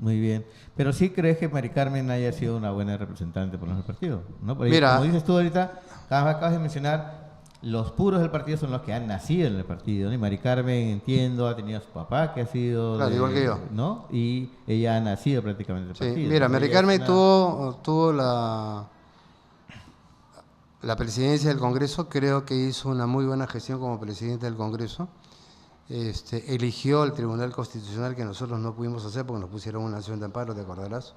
Muy bien. Pero sí crees que Mari Carmen haya sido una buena representante por el partido, ¿no? Porque, Mira, como dices tú ahorita, acabas de mencionar, los puros del partido son los que han nacido en el partido, ¿no? Y Mari Carmen, entiendo, ha tenido a su papá que ha sido... Claro, igual que yo. ¿No? Y ella ha nacido prácticamente del partido. Mira, Entonces, Mari Carmen tuvo la presidencia del Congreso, creo que hizo una muy buena gestión como presidente del Congreso. Eligió el Tribunal Constitucional, que nosotros no pudimos hacer porque nos pusieron una acción de amparo, te acordarás.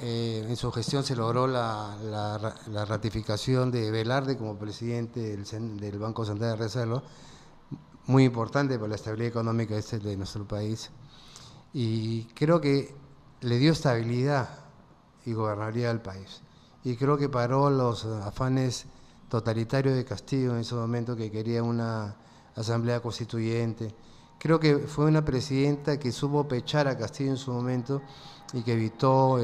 En su gestión se logró la ratificación de Velarde como presidente del Banco Central de Reserva, muy importante para la estabilidad económica de nuestro país. Y creo que le dio estabilidad y gobernaría al país. Y creo que paró los afanes totalitarios de Castillo en ese momento, que quería una asamblea constituyente. Creo que fue una presidenta que supo pechar a Castillo en su momento y que evitó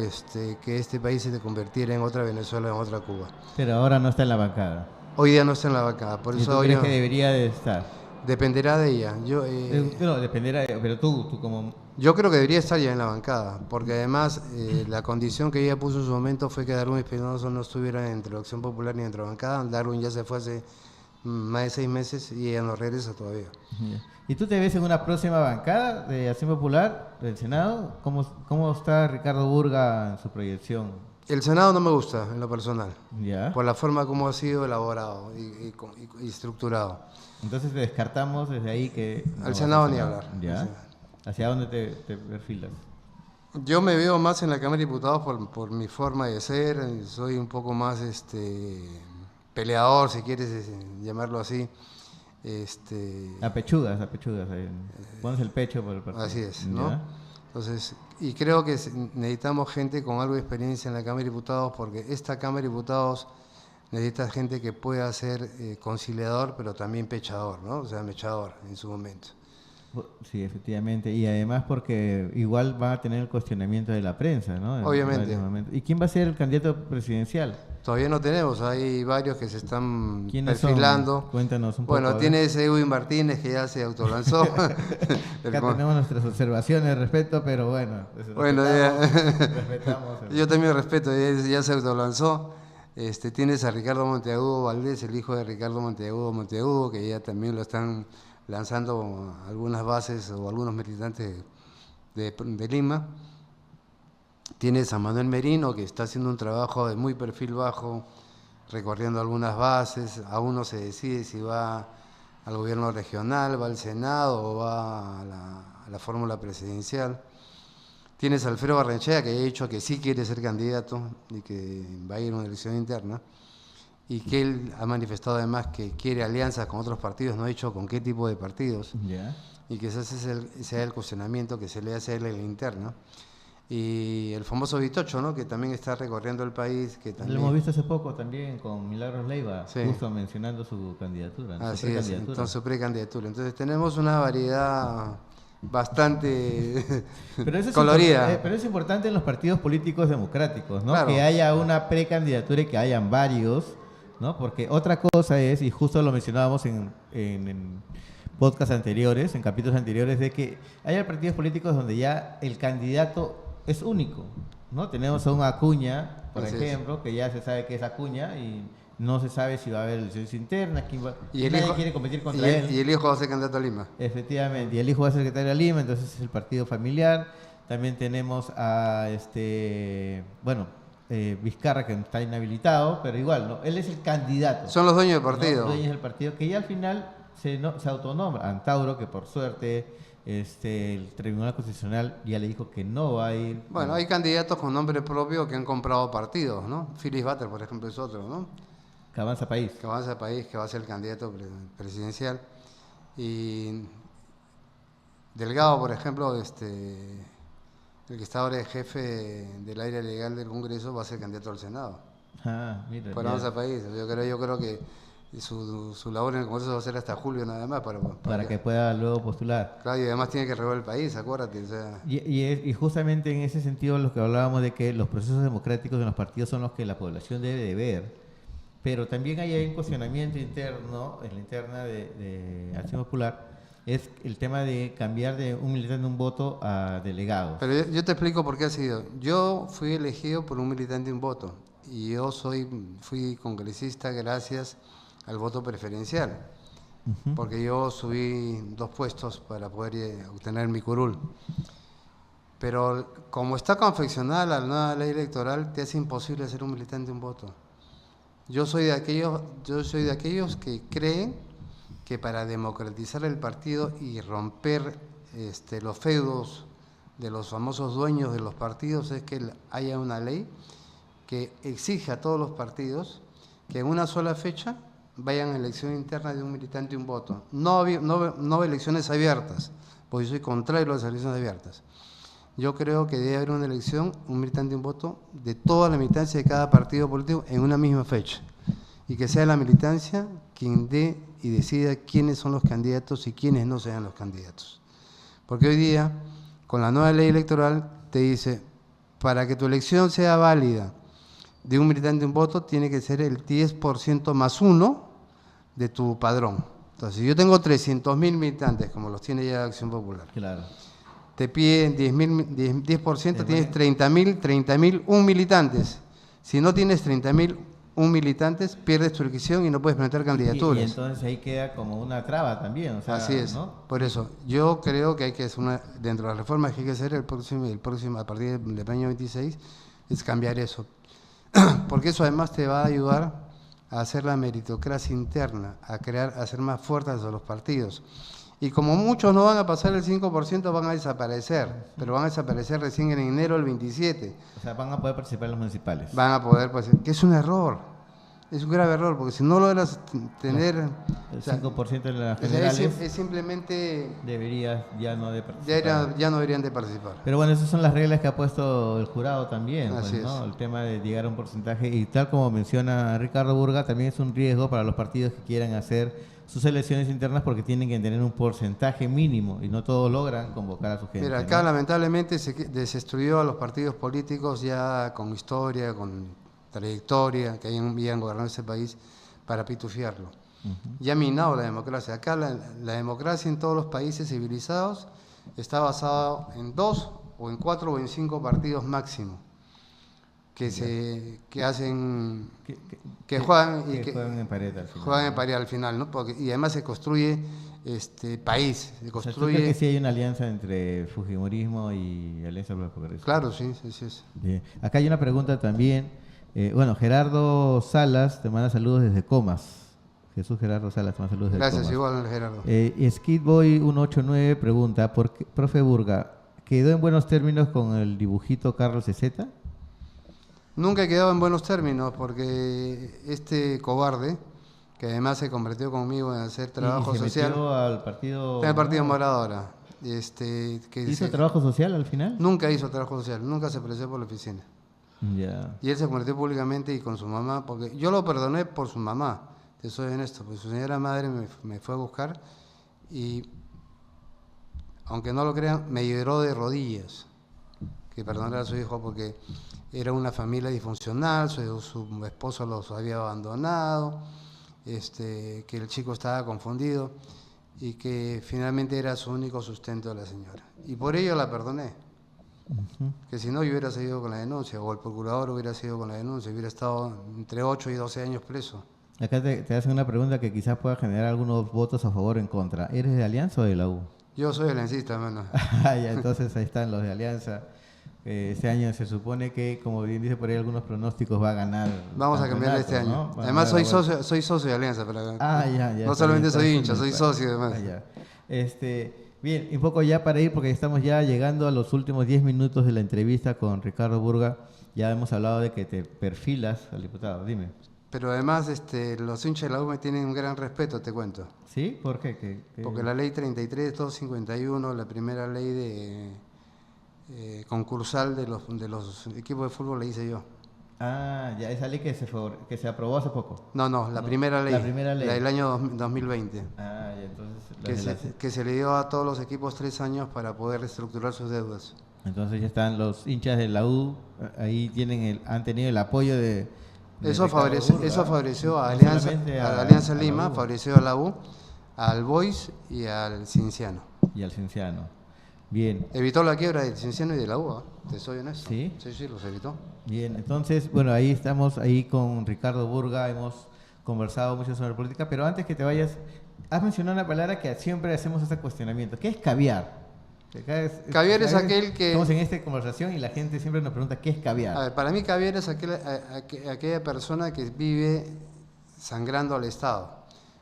que este país se convirtiera en otra Venezuela, en otra Cuba. Pero ahora no está en la bancada. Hoy día no está en la bancada, por ¿Y eso tú hoy crees que debería de estar? dependerá de ella. Pero dependerá, pero tú como... Yo creo que debería estar ya en la bancada, porque además la condición que ella puso en su momento fue que Darwin Espinosa no estuviera entre la Acción Popular ni entre la bancada. Darwin ya se fue hace más de 6 meses y ella no regresa todavía. ¿Y tú te ves en una próxima bancada de Acción Popular del Senado? ¿Cómo está Ricardo Burga en su proyección? El Senado no me gusta en lo personal, ¿Ya? por la forma como ha sido elaborado y estructurado. Entonces descartamos desde ahí que... Al Senado ni hablar. ¿Ya? ¿Hacia dónde te perfilas? Yo me veo más en la Cámara de Diputados por mi forma de ser, soy un poco más peleador, si quieres llamarlo así. Apechugas. Pones el pecho por el partido. Así es, ¿no? ¿Ya? Entonces, y creo que necesitamos gente con algo de experiencia en la Cámara de Diputados, porque esta Cámara de Diputados necesita gente que pueda ser conciliador, pero también pechador, ¿no? O sea, mechador en su momento. Sí, efectivamente. Y además porque igual van a tener el cuestionamiento de la prensa, ¿no? Obviamente. ¿Y quién va a ser el candidato presidencial? Todavía no tenemos, hay varios que se están ¿Quiénes perfilando. son? Cuéntanos un poco. Bueno, tienes Edwin Martínez, que ya se autolanzó. Acá tenemos nuestras observaciones, respeto, pero bueno. Bueno, respetamos. Yo también respeto, ya se autolanzó. Tienes a Ricardo Monteagudo Valdés, el hijo de Ricardo Monteagudo, que ya también lo están lanzando algunas bases o algunos militantes de Lima. Tienes a Manuel Merino, que está haciendo un trabajo de muy perfil bajo, recorriendo algunas bases. Aún no se decide si va al gobierno regional, va al Senado o va a la fórmula presidencial. Tienes a Alfredo Barrenechea, que ha dicho que sí quiere ser candidato y que va a ir a una elección interna, y que él ha manifestado además que quiere alianzas con otros partidos, no ha dicho con qué tipo de partidos, ¿Ya? y que ese sea el cuestionamiento que se le hace a él en la interna. Y el famoso Vitocho, ¿no? Que también está recorriendo el país. Que también... Lo hemos visto hace poco también con Milagros Leiva, Sí. Justo mencionando su candidatura. ¿No? Así es, entonces su precandidatura. Entonces tenemos una variedad bastante pero eso es colorida. Pero es importante en los partidos políticos democráticos, ¿no? Claro. Que haya una precandidatura y que hayan varios, ¿no? Porque otra cosa es, y justo lo mencionábamos en podcasts anteriores, en capítulos anteriores, de que haya partidos políticos donde ya el candidato es único, ¿no? Tenemos a un Acuña, por Así ejemplo, que ya se sabe que es Acuña y no se sabe si va a haber elecciones internas, Y el nadie hijo, quiere competir contra él. y el hijo va a ser candidato a Lima. Efectivamente, y el hijo va a ser secretario de Lima, entonces es el partido familiar. También tenemos a Vizcarra, que está inhabilitado, pero igual, ¿no? Él es el candidato. Son los dueños del ¿no? partido. Los dueños del partido, que ya al final se autonombra. Antauro, que por suerte el Tribunal Constitucional ya le dijo que no va a ir. Bueno, hay candidatos con nombre propio que han comprado partidos, ¿no? Phyllis Butter, por ejemplo, es otro, ¿no? Que avanza país. Que avanza el país, que va a ser el candidato presidencial. Y Delgado, por ejemplo, el que está ahora de jefe del área legal del Congreso, va a ser candidato al Senado. Ah, mira. Por avanza país. Yo creo que su labor en el Congreso va a ser hasta julio nada más. Para que pueda luego postular. Claro, y además tiene que revolver el país, acuérdate. O sea. Y justamente en ese sentido lo que hablábamos de que los procesos democráticos en los partidos son los que la población debe de ver. Pero también hay un cuestionamiento interno, en la interna de Acción Popular, es el tema de cambiar de un militante un voto a delegados. Pero yo te explico por qué ha sido. Yo fui elegido por un militante un voto y yo fui congresista gracias al voto preferencial, porque yo subí 2 puestos para poder obtener mi curul. Pero como está confeccionada la nueva ley electoral, te hace imposible ser un militante un voto. Yo soy de aquellos que creen que para democratizar el partido y romper los feudos de los famosos dueños de los partidos es que haya una ley que exige a todos los partidos que en una sola fecha vayan a elección interna de un militante y un voto. No elecciones abiertas, porque yo soy contrario a las elecciones abiertas. Yo creo que debe haber una elección, un militante y un voto, de toda la militancia de cada partido político en una misma fecha. Y que sea la militancia quien dé y decida quiénes son los candidatos y quiénes no sean los candidatos. Porque hoy día, con la nueva ley electoral, te dice, para que tu elección sea válida de un militante y un voto, tiene que ser el 10% más 1 de tu padrón. Entonces, si yo tengo 300.000 militantes, como los tiene ya Acción Popular, Claro. te piden 10%, tienes 30.001 militantes. Si no tienes 30.001 militantes, pierdes tu elección y no puedes presentar candidaturas. Y entonces ahí queda como una traba también. O sea, Así es, ¿no? por eso yo creo que hay que hacer dentro de las reformas que hay que hacer el próximo a partir del año 26, es cambiar eso. Porque eso además te va a ayudar a hacer la meritocracia interna, a hacer más fuertes a los partidos. Y como muchos no van a pasar el 5%, van a desaparecer, pero van a desaparecer recién en enero del 27. O sea, van a poder participar en los municipales. Van a poder, que es un error, es un grave error, porque si no logras tener... El 5% de las o sea, generales es simplemente... debería ya no de participar. Ya no deberían de participar. Pero bueno, esas son las reglas que ha puesto el jurado también, pues, Así ¿no? es. El tema de llegar a un porcentaje, y tal como menciona Ricardo Burga, también es un riesgo para los partidos que quieran hacer sus elecciones internas porque tienen que tener un porcentaje mínimo y no todos logran convocar a su gente. Mira, acá ¿no? lamentablemente se destruyó a los partidos políticos ya con historia, con trayectoria, que habían gobernado ese país, para pitufiarlo. Ya ha minado la democracia. Acá la democracia en todos los países civilizados está basada en 2 o en 4 o en 5 partidos máximo que hacen que juegan en pared al final. Juegan en pared al final, ¿no? Y además se construye país, se ¿Tú construye. crees que sí hay una alianza entre Fujimorismo y Alianza por el Progreso? Claro, sí. Bien. Acá hay una pregunta también. Bueno, Gerardo Salas te manda saludos desde Comas. Jesús Gerardo Salas te manda saludos desde Gracias, Comas. igual, Gerardo. Skidboy 189 pregunta, ¿por qué, profe Burga, quedó en buenos términos con el dibujito Carlos Ezeta? Nunca he quedado en buenos términos porque este cobarde, que además se convirtió conmigo en hacer trabajo y se social. metió al partido. Está en el Partido Morado. Morado ahora. ¿Hizo trabajo social al final? Nunca hizo trabajo social, nunca se ofreció por la oficina. Ya. Y él se convirtió públicamente y con su mamá, porque yo lo perdoné por su mamá, te soy honesto, porque su señora madre me fue a buscar y, aunque no lo crean, me lloró de rodillas que perdonara a su hijo porque era una familia disfuncional, su esposo los había abandonado, que el chico estaba confundido y que finalmente era su único sustento de la señora. Y por ello la perdoné. Que si no yo hubiera seguido con la denuncia, o el procurador hubiera seguido con la denuncia, hubiera estado entre 8 y 12 años preso. Acá te hacen una pregunta que quizás pueda generar algunos votos a favor o en contra. ¿Eres de Alianza o de la U? Yo soy aliancista, hermano. Ya, entonces ahí están los de Alianza. Este año se supone que, como bien dice por ahí algunos pronósticos, va a ganar. Vamos a cambiar este año. ¿No? Además soy socio de Alianza. Pero ya. no solamente soy hincha, soy socio además. Ya. Bien, un poco ya para ir, porque estamos ya llegando a los últimos 10 minutos de la entrevista con Ricardo Burga. Ya hemos hablado de que te perfilas al diputado, dime. Pero además los hinchas de la U me tienen un gran respeto, te cuento. ¿Sí? ¿Por qué? Porque la ley 33-251, la primera ley de concursal de los equipos de fútbol, la hice yo. Ah, ya, esa ley que se aprobó hace poco. No, la primera ley. La primera ley. La del año 2020. Ah, ya, entonces... Que se le dio a todos los equipos 3 años para poder reestructurar sus deudas. Entonces ya están los hinchas de la U, ahí han tenido el apoyo de Eso Ricardo Burga, favoreció a no Alianza solamente Lima, favoreció a la U, al Boys y al Cienciano. Y al Cienciano. Bien. Evitó la quiebra del Cienciano y de la UBA, te soy honesto. ¿Sí? Sí, los evitó. Bien, entonces, bueno, ahí estamos, ahí con Ricardo Burga, hemos conversado mucho sobre política, pero antes que te vayas, has mencionado una palabra que siempre hacemos este cuestionamiento. ¿Qué es caviar? Caviar es aquel que... Estamos en esta conversación y la gente siempre nos pregunta, ¿qué es caviar? A ver, para mí caviar es aquella persona que vive sangrando al Estado.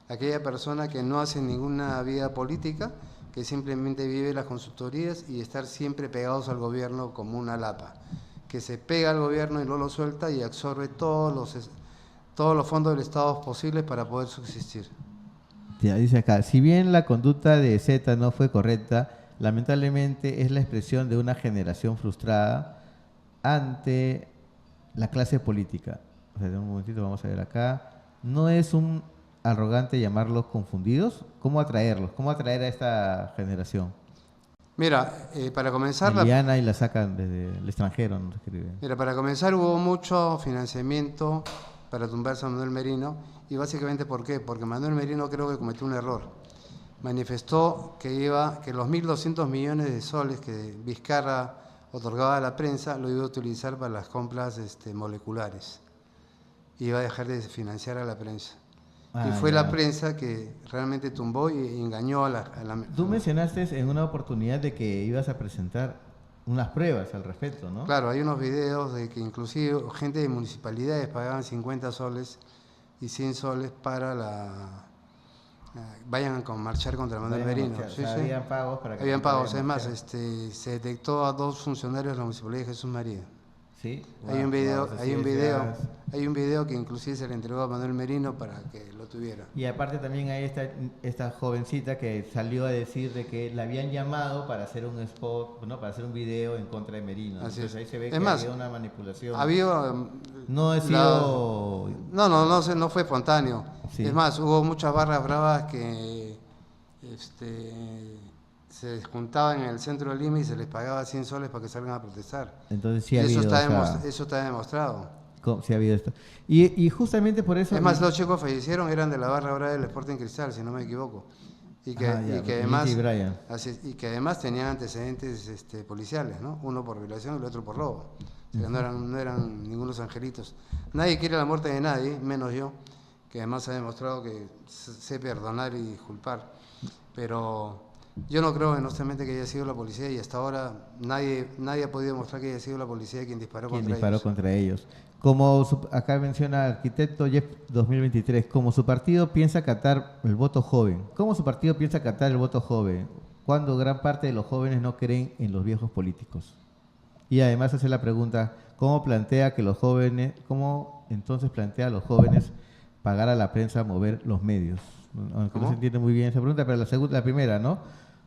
Aquella persona que no hace ninguna vida política, que simplemente vive las consultorías y estar siempre pegados al gobierno como una lapa. Que se pega al gobierno y no lo suelta y absorbe todos los fondos del Estado posibles para poder subsistir. Ya, dice acá, si bien la conducta de Z no fue correcta, lamentablemente es la expresión de una generación frustrada ante la clase política. O sea, un momentito, vamos a ver acá. ¿No es un arrogante llamarlos confundidos? ¿Cómo atraerlos? ¿Cómo atraer a esta generación? Mira, para comenzar... Liliana y la sacan desde el extranjero, nos escriben. Mira, para comenzar hubo mucho financiamiento para tumbarse a Manuel Merino, y básicamente ¿por qué? Porque Manuel Merino creo que cometió un error. Manifestó que los 1.200 millones de soles que Vizcarra otorgaba a la prensa lo iba a utilizar para las compras moleculares. Iba a dejar de financiar a la prensa. Y fue la prensa que realmente tumbó y engañó a la... Tú mencionaste en una oportunidad de que ibas a presentar unas pruebas al respecto, ¿no? Claro, hay unos videos de que inclusive gente de municipalidades pagaban 50 soles y 100 soles para vayan a marchar contra Manuel Merino. Sí, sí. Habían pagos para que... Habían pagos, es más, se detectó a 2 funcionarios de la municipalidad de Jesús María. Sí. Hay un video que inclusive se le entregó a Manuel Merino para que lo tuviera. Y aparte también hay esta jovencita que salió a decir de que la habían llamado para hacer un spot, ¿no? Para hacer un video en contra de Merino. Entonces ahí se ve que había una manipulación. No he sido... No fue espontáneo. Sí. Es más, hubo muchas barras bravas que se juntaban en el centro de Lima y se les pagaba 100 soles para que salgan a protestar. Entonces sí ha habido, eso está demostrado. Sí ha habido esto. Y justamente por eso... Es más, los chicos fallecieron, eran de la barra brava del Sporting Cristal, si no me equivoco. Y que además tenían antecedentes policiales, ¿no? Uno por violación y el otro por robo. O sea, no eran ningunos angelitos. Nadie quiere la muerte de nadie, menos yo, que además ha demostrado que sé perdonar y disculpar. Pero... yo no creo honestamente que haya sido la policía y hasta ahora nadie ha podido demostrar que haya sido la policía quien disparó contra ellos. Como acá menciona arquitecto Jeff 2023, como su partido piensa acatar el voto joven. ¿Cómo su partido piensa acatar el voto joven cuando gran parte de los jóvenes no creen en los viejos políticos? Y además hace la pregunta, ¿cómo entonces plantea a los jóvenes pagar a la prensa a mover los medios? Aunque no se entiende muy bien esa pregunta, pero la primera, ¿no?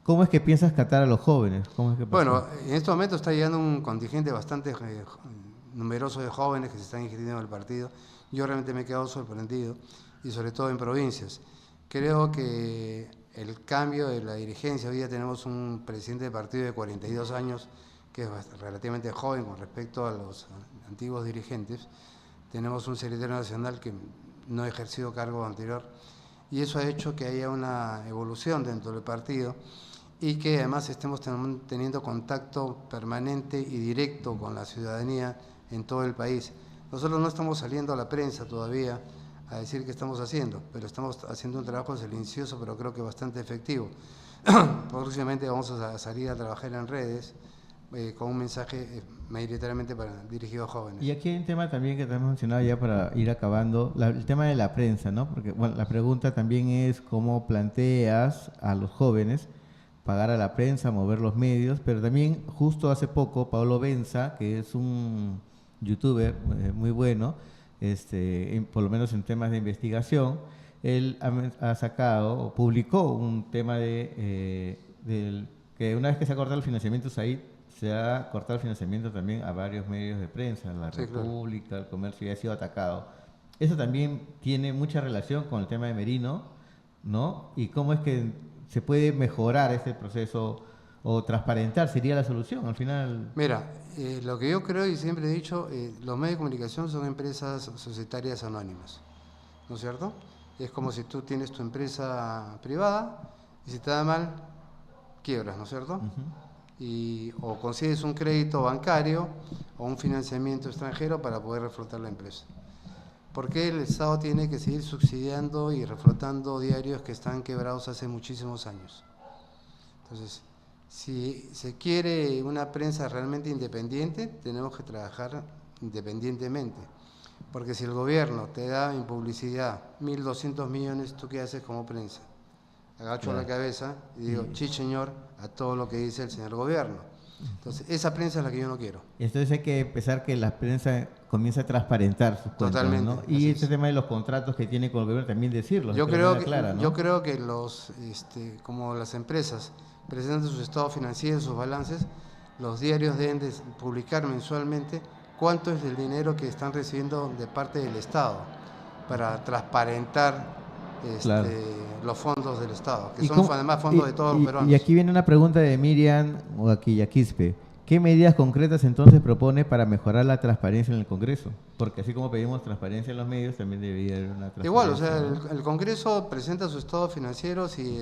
¿Cómo es que piensas catar a los jóvenes? Bueno, en este momento está llegando un contingente bastante numeroso de jóvenes que se están inscribiendo en el partido. Yo realmente me he quedado sorprendido, y sobre todo en provincias. Creo que el cambio de la dirigencia, hoy día tenemos un presidente de partido de 42 años, que es relativamente joven con respecto a los antiguos dirigentes. Tenemos un secretario nacional que no ha ejercido cargo anterior, y eso ha hecho que haya una evolución dentro del partido y que además estemos teniendo contacto permanente y directo con la ciudadanía en todo el país. Nosotros no estamos saliendo a la prensa todavía a decir qué estamos haciendo, pero estamos haciendo un trabajo silencioso, pero creo que bastante efectivo. Próximamente vamos a salir a trabajar en redes con un mensaje mayoritariamente dirigido a jóvenes. Y aquí hay un tema también que te hemos mencionado ya para ir acabando, el tema de la prensa, ¿no? Porque bueno, la pregunta también es cómo planteas a los jóvenes pagar a la prensa, mover los medios, pero también justo hace poco Pablo Benza, que es un youtuber muy bueno, por lo menos en temas de investigación, él ha sacado o publicó un tema que una vez que se ha cortado el financiamiento se ha cortado el financiamiento también a varios medios de prensa, la República, claro. El Comercio, ya ha sido atacado. Eso también tiene mucha relación con el tema de Merino, ¿no? Y cómo es que se puede mejorar este proceso o transparentar, sería la solución al final. Mira, lo que yo creo y siempre he dicho, los medios de comunicación son empresas societarias anónimas, ¿no es cierto? Es como si tú tienes tu empresa privada y si te da mal, quiebras, ¿no es cierto? O consigues un crédito bancario o un financiamiento extranjero para poder reflotar la empresa. ¿Por qué el Estado tiene que seguir subsidiando y reflotando diarios que están quebrados hace muchísimos años? Entonces, si se quiere una prensa realmente independiente, tenemos que trabajar independientemente. Porque si el gobierno te da en publicidad 1.200 millones, ¿tú qué haces como prensa? Agacho la cabeza y digo, sí señor, a todo lo que dice el señor gobierno. Entonces, esa prensa es la que yo no quiero. Entonces hay que empezar que la prensa comience a transparentar sus cuentas, Totalmente, ¿no? Y este es. tema de los contratos que tiene con el gobierno también decirlo. Yo de creo manera que, clara, ¿no? yo creo que como las empresas presentan sus estados financieros, sus balances, los diarios deben de publicar mensualmente cuánto es el dinero que están recibiendo de parte del Estado para transparentar Claro. los fondos del Estado, que ¿Y son cómo- además fondos de todos los peruanos. Y aquí viene una pregunta de Miriam Huaquillaquispe. ¿Qué medidas concretas entonces propone para mejorar la transparencia en el Congreso? Porque así como pedimos transparencia en los medios, también debería haber una transparencia. Igual, o sea, ¿no? el Congreso presenta sus estados financieros y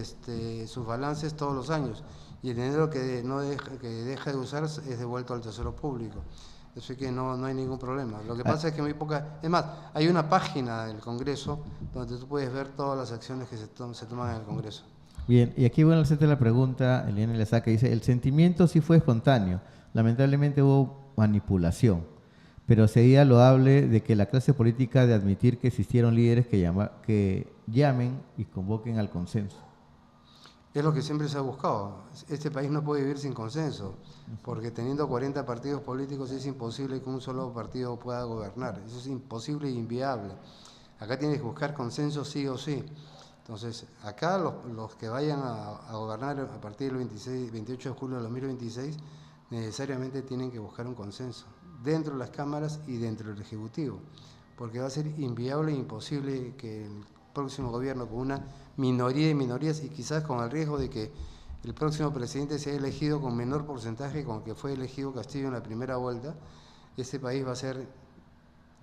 sus balances todos los años, y el dinero que deja de usar es devuelto al Tesoro Público. Así que no hay ningún problema. Lo que pasa es que muy poca... Es más, hay una página del Congreso donde tú puedes ver todas las acciones que se toman en el Congreso. Bien, y aquí bueno, hacerte la pregunta, Eliana Lezaca dice, el sentimiento sí fue espontáneo, lamentablemente hubo manipulación, pero sería loable de que la clase política de admitir que existieron líderes que llamen y convoquen al consenso. Es lo que siempre se ha buscado. Este país no puede vivir sin consenso, porque teniendo 40 partidos políticos es imposible que un solo partido pueda gobernar. Eso es imposible e inviable. Acá tienes que buscar consenso sí o sí. Entonces, acá los que vayan a gobernar a partir del 28 de julio de 2026, necesariamente tienen que buscar un consenso dentro de las cámaras y dentro del Ejecutivo, porque va a ser inviable e imposible que el próximo gobierno, con una minoría de minorías y quizás con el riesgo de que el próximo presidente sea elegido con menor porcentaje con el que fue elegido Castillo en la primera vuelta, este país va a ser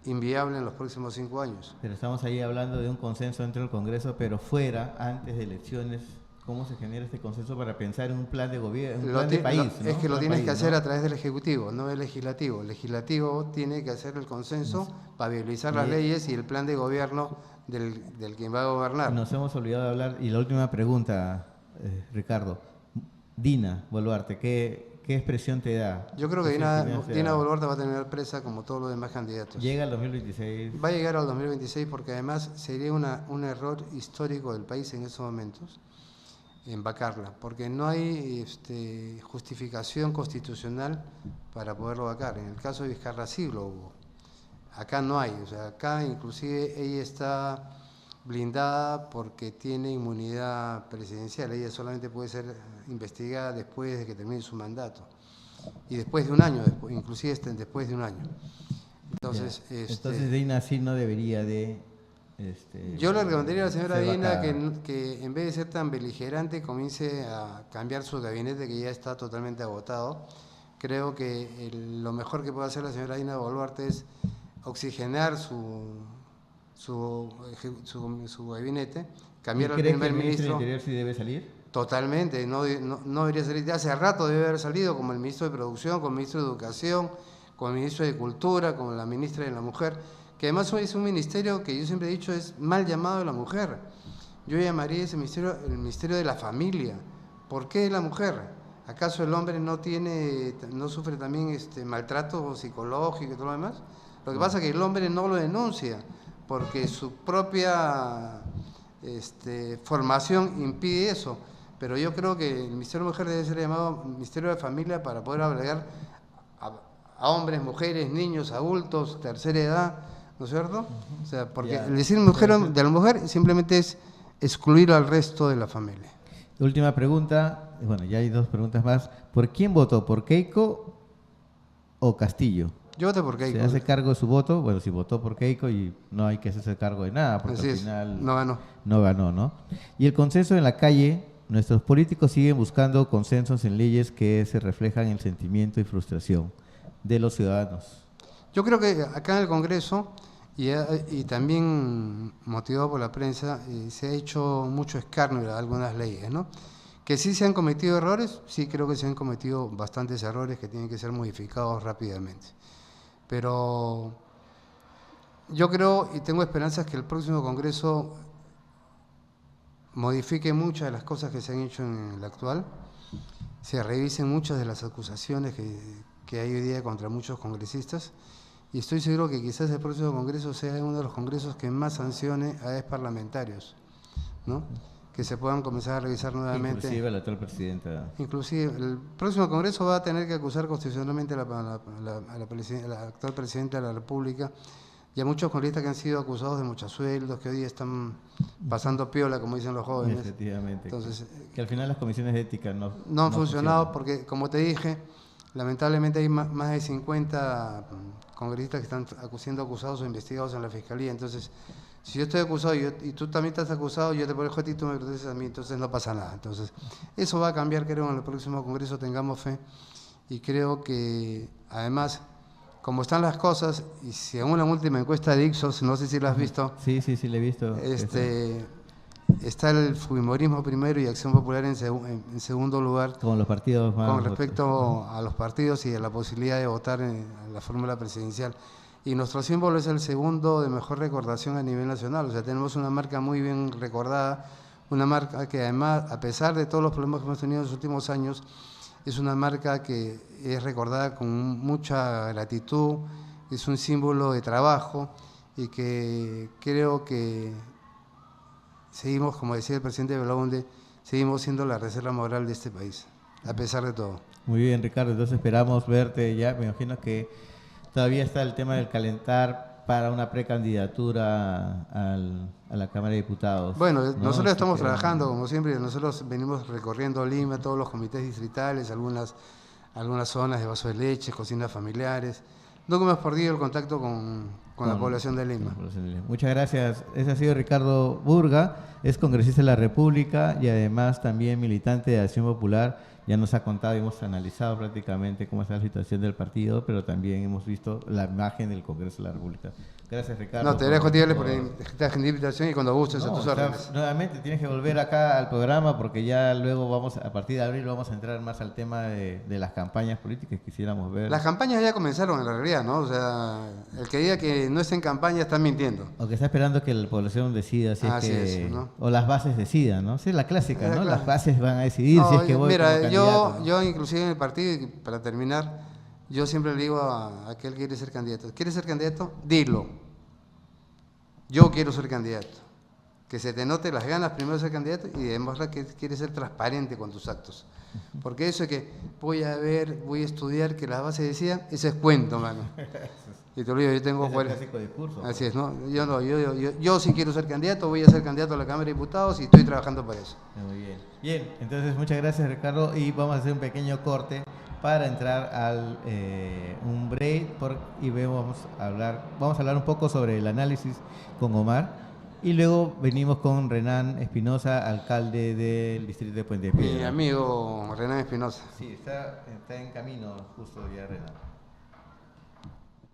inviable en los próximos 5 años. Pero estamos ahí hablando de un consenso dentro del Congreso, pero fuera, antes de elecciones, ¿cómo se genera este consenso para pensar en un plan de gobierno, un plan de país? ¿no? Es que lo Un tienes país, que hacer ¿no? a través del Ejecutivo, no del Legislativo. El Legislativo tiene que hacer el consenso para viabilizar las leyes y el plan de gobierno del quien va a gobernar. Nos hemos olvidado de hablar, y la última pregunta, Ricardo. Dina Boluarte, ¿qué expresión te da? Yo creo que ¿Qué Dina sentimientos te da? Boluarte va a tener presa como todos los demás candidatos. Llega el 2026. Va a llegar al 2026 porque además sería un error histórico del país en esos momentos en vacarla, porque no hay justificación constitucional para poderlo vacar. En el caso de Vizcarra sí lo hubo. Acá no hay, o sea, acá inclusive ella está blindada porque tiene inmunidad presidencial. Ella solamente puede ser investigada después de que termine su mandato y después de un año, inclusive después de un año. Entonces, Entonces Dina sí no debería de... yo le recomendaría a la señora ser Dina vacada. que en vez de ser tan beligerante comience a cambiar su gabinete, que ya está totalmente agotado. Creo que lo mejor que puede hacer la señora Dina Boluarte es oxigenar su gabinete, cambiar al ¿Cree que primer el ministro ministro. del Interior sí debe salir? Totalmente, no debería salir. De hace rato debe haber salido, como el ministro de Producción, como el ministro de Educación, como el ministro de Cultura, como la ministra de la Mujer, que además es un ministerio que yo siempre he dicho es mal llamado de la mujer. Yo llamaría ese ministerio el Ministerio de la Familia. ¿Por qué la mujer? ¿Acaso el hombre no sufre también maltrato psicológico y todo lo demás? Lo que pasa es que el hombre no lo denuncia, porque su propia formación impide eso. Pero yo creo que el Ministerio de la Mujer debe ser llamado Ministerio de la Familia para poder albergar a hombres, mujeres, niños, adultos, tercera edad, ¿no es cierto? O sea, porque Ya. el decir mujer de la mujer simplemente es excluir al resto de la familia. Última pregunta, bueno, ya hay dos preguntas más. ¿Por quién votó? ¿Por Keiko o Castillo? Yo voté por Keiko. ¿Se hace cargo de su voto? Bueno, si votó por Keiko y no hay que hacerse cargo de nada, porque Así al es, final no ganó. no ganó, ¿no? Y el consenso en la calle, nuestros políticos siguen buscando consensos en leyes que se reflejan en el sentimiento y frustración de los ciudadanos. Yo creo que acá en el Congreso Y también, motivado por la prensa, se ha hecho mucho escarnio a algunas leyes, ¿no? Que sí se han cometido errores, sí creo que se han cometido bastantes errores que tienen que ser modificados rápidamente. Pero yo creo y tengo esperanzas que el próximo Congreso modifique muchas de las cosas que se han hecho en el actual, se revisen muchas de las acusaciones que hay hoy día contra muchos congresistas, y estoy seguro que quizás el próximo Congreso sea uno de los congresos que más sancione a exparlamentarios, ¿no? Que se puedan comenzar a revisar nuevamente. Inclusive la actual presidenta. Inclusive el próximo Congreso va a tener que acusar constitucionalmente a la actual presidenta de la República y a muchos congresistas que han sido acusados de muchos sueldos, que hoy día están pasando piola, como dicen los jóvenes. Efectivamente. Entonces, que al final las comisiones de ética no han funcionado porque, como te dije, lamentablemente hay más de 50 congresistas que están siendo acusados o investigados en la Fiscalía. Entonces, si yo estoy acusado y tú también estás acusado, yo te protejo a ti y tú me proteges a mí, entonces no pasa nada. Entonces, eso va a cambiar, creo, en el próximo Congreso, tengamos fe. Y creo que, además, como están las cosas, y según la última encuesta de Ipsos, no sé si la has visto. Sí, la he visto. Está el Fujimorismo primero y Acción Popular en segundo lugar. Con los partidos más. Con respecto a los partidos y a la posibilidad de votar en la fórmula presidencial. Y nuestro símbolo es el segundo de mejor recordación a nivel nacional. O sea, tenemos una marca muy bien recordada, una marca que además, a pesar de todos los problemas que hemos tenido en los últimos años, es una marca que es recordada con mucha gratitud, es un símbolo de trabajo y que creo que seguimos, como decía el presidente Belaunde, seguimos siendo la reserva moral de este país, a pesar de todo. Muy bien, Ricardo, entonces esperamos verte ya. Me imagino que todavía está el tema del calentar para una precandidatura a la Cámara de Diputados. Bueno, ¿no? nosotros estamos trabajando, como siempre, nosotros venimos recorriendo Lima, todos los comités distritales, algunas zonas de vaso de leche, cocinas familiares. Nunca hemos perdido el contacto con la población de Lima. Muchas gracias. Ese ha sido Ricardo Burga, es congresista de la República y además también militante de Acción Popular. Ya nos ha contado y hemos analizado prácticamente cómo está la situación del partido, pero también hemos visto la imagen del Congreso de la República. Gracias, Ricardo. No, te agradezco por esta invitación y cuando gustes a tus órdenes. Nuevamente tienes que volver acá al programa porque ya luego a partir de abril vamos a entrar más al tema de las campañas políticas que quisiéramos ver. Las campañas ya comenzaron en la realidad, ¿no? O sea, el que diga que no está en campaña está mintiendo. O que está esperando que la población decida si es ¿no? O las bases decidan, ¿no? Sí, es la clásica, ¿no? Las bases van a decidir si es que voy como candidato, ¿no? Yo inclusive en el partido, para terminar, yo siempre le digo a aquel que quiere ser candidato, ¿quieres ser candidato? Dilo. Yo quiero ser candidato. Que se te note las ganas primero de ser candidato y demuestra que quieres ser transparente con tus actos. Porque eso de que voy a estudiar que las bases decían, ese es cuento, mano. Y te lo digo, yo tengo... Es el clásico discurso. Así es, ¿no? Yo sí quiero ser candidato, voy a ser candidato a la Cámara de Diputados y estoy trabajando para eso. Muy bien. Bien, entonces muchas gracias, Ricardo, y vamos a hacer un pequeño corte para entrar al un break y vamos a hablar un poco sobre el análisis con Omar y luego venimos con Renan Espinosa, alcalde del distrito de Puente Piedra. Mi amigo Renan Espinosa. Sí, está en camino justo ya Renan.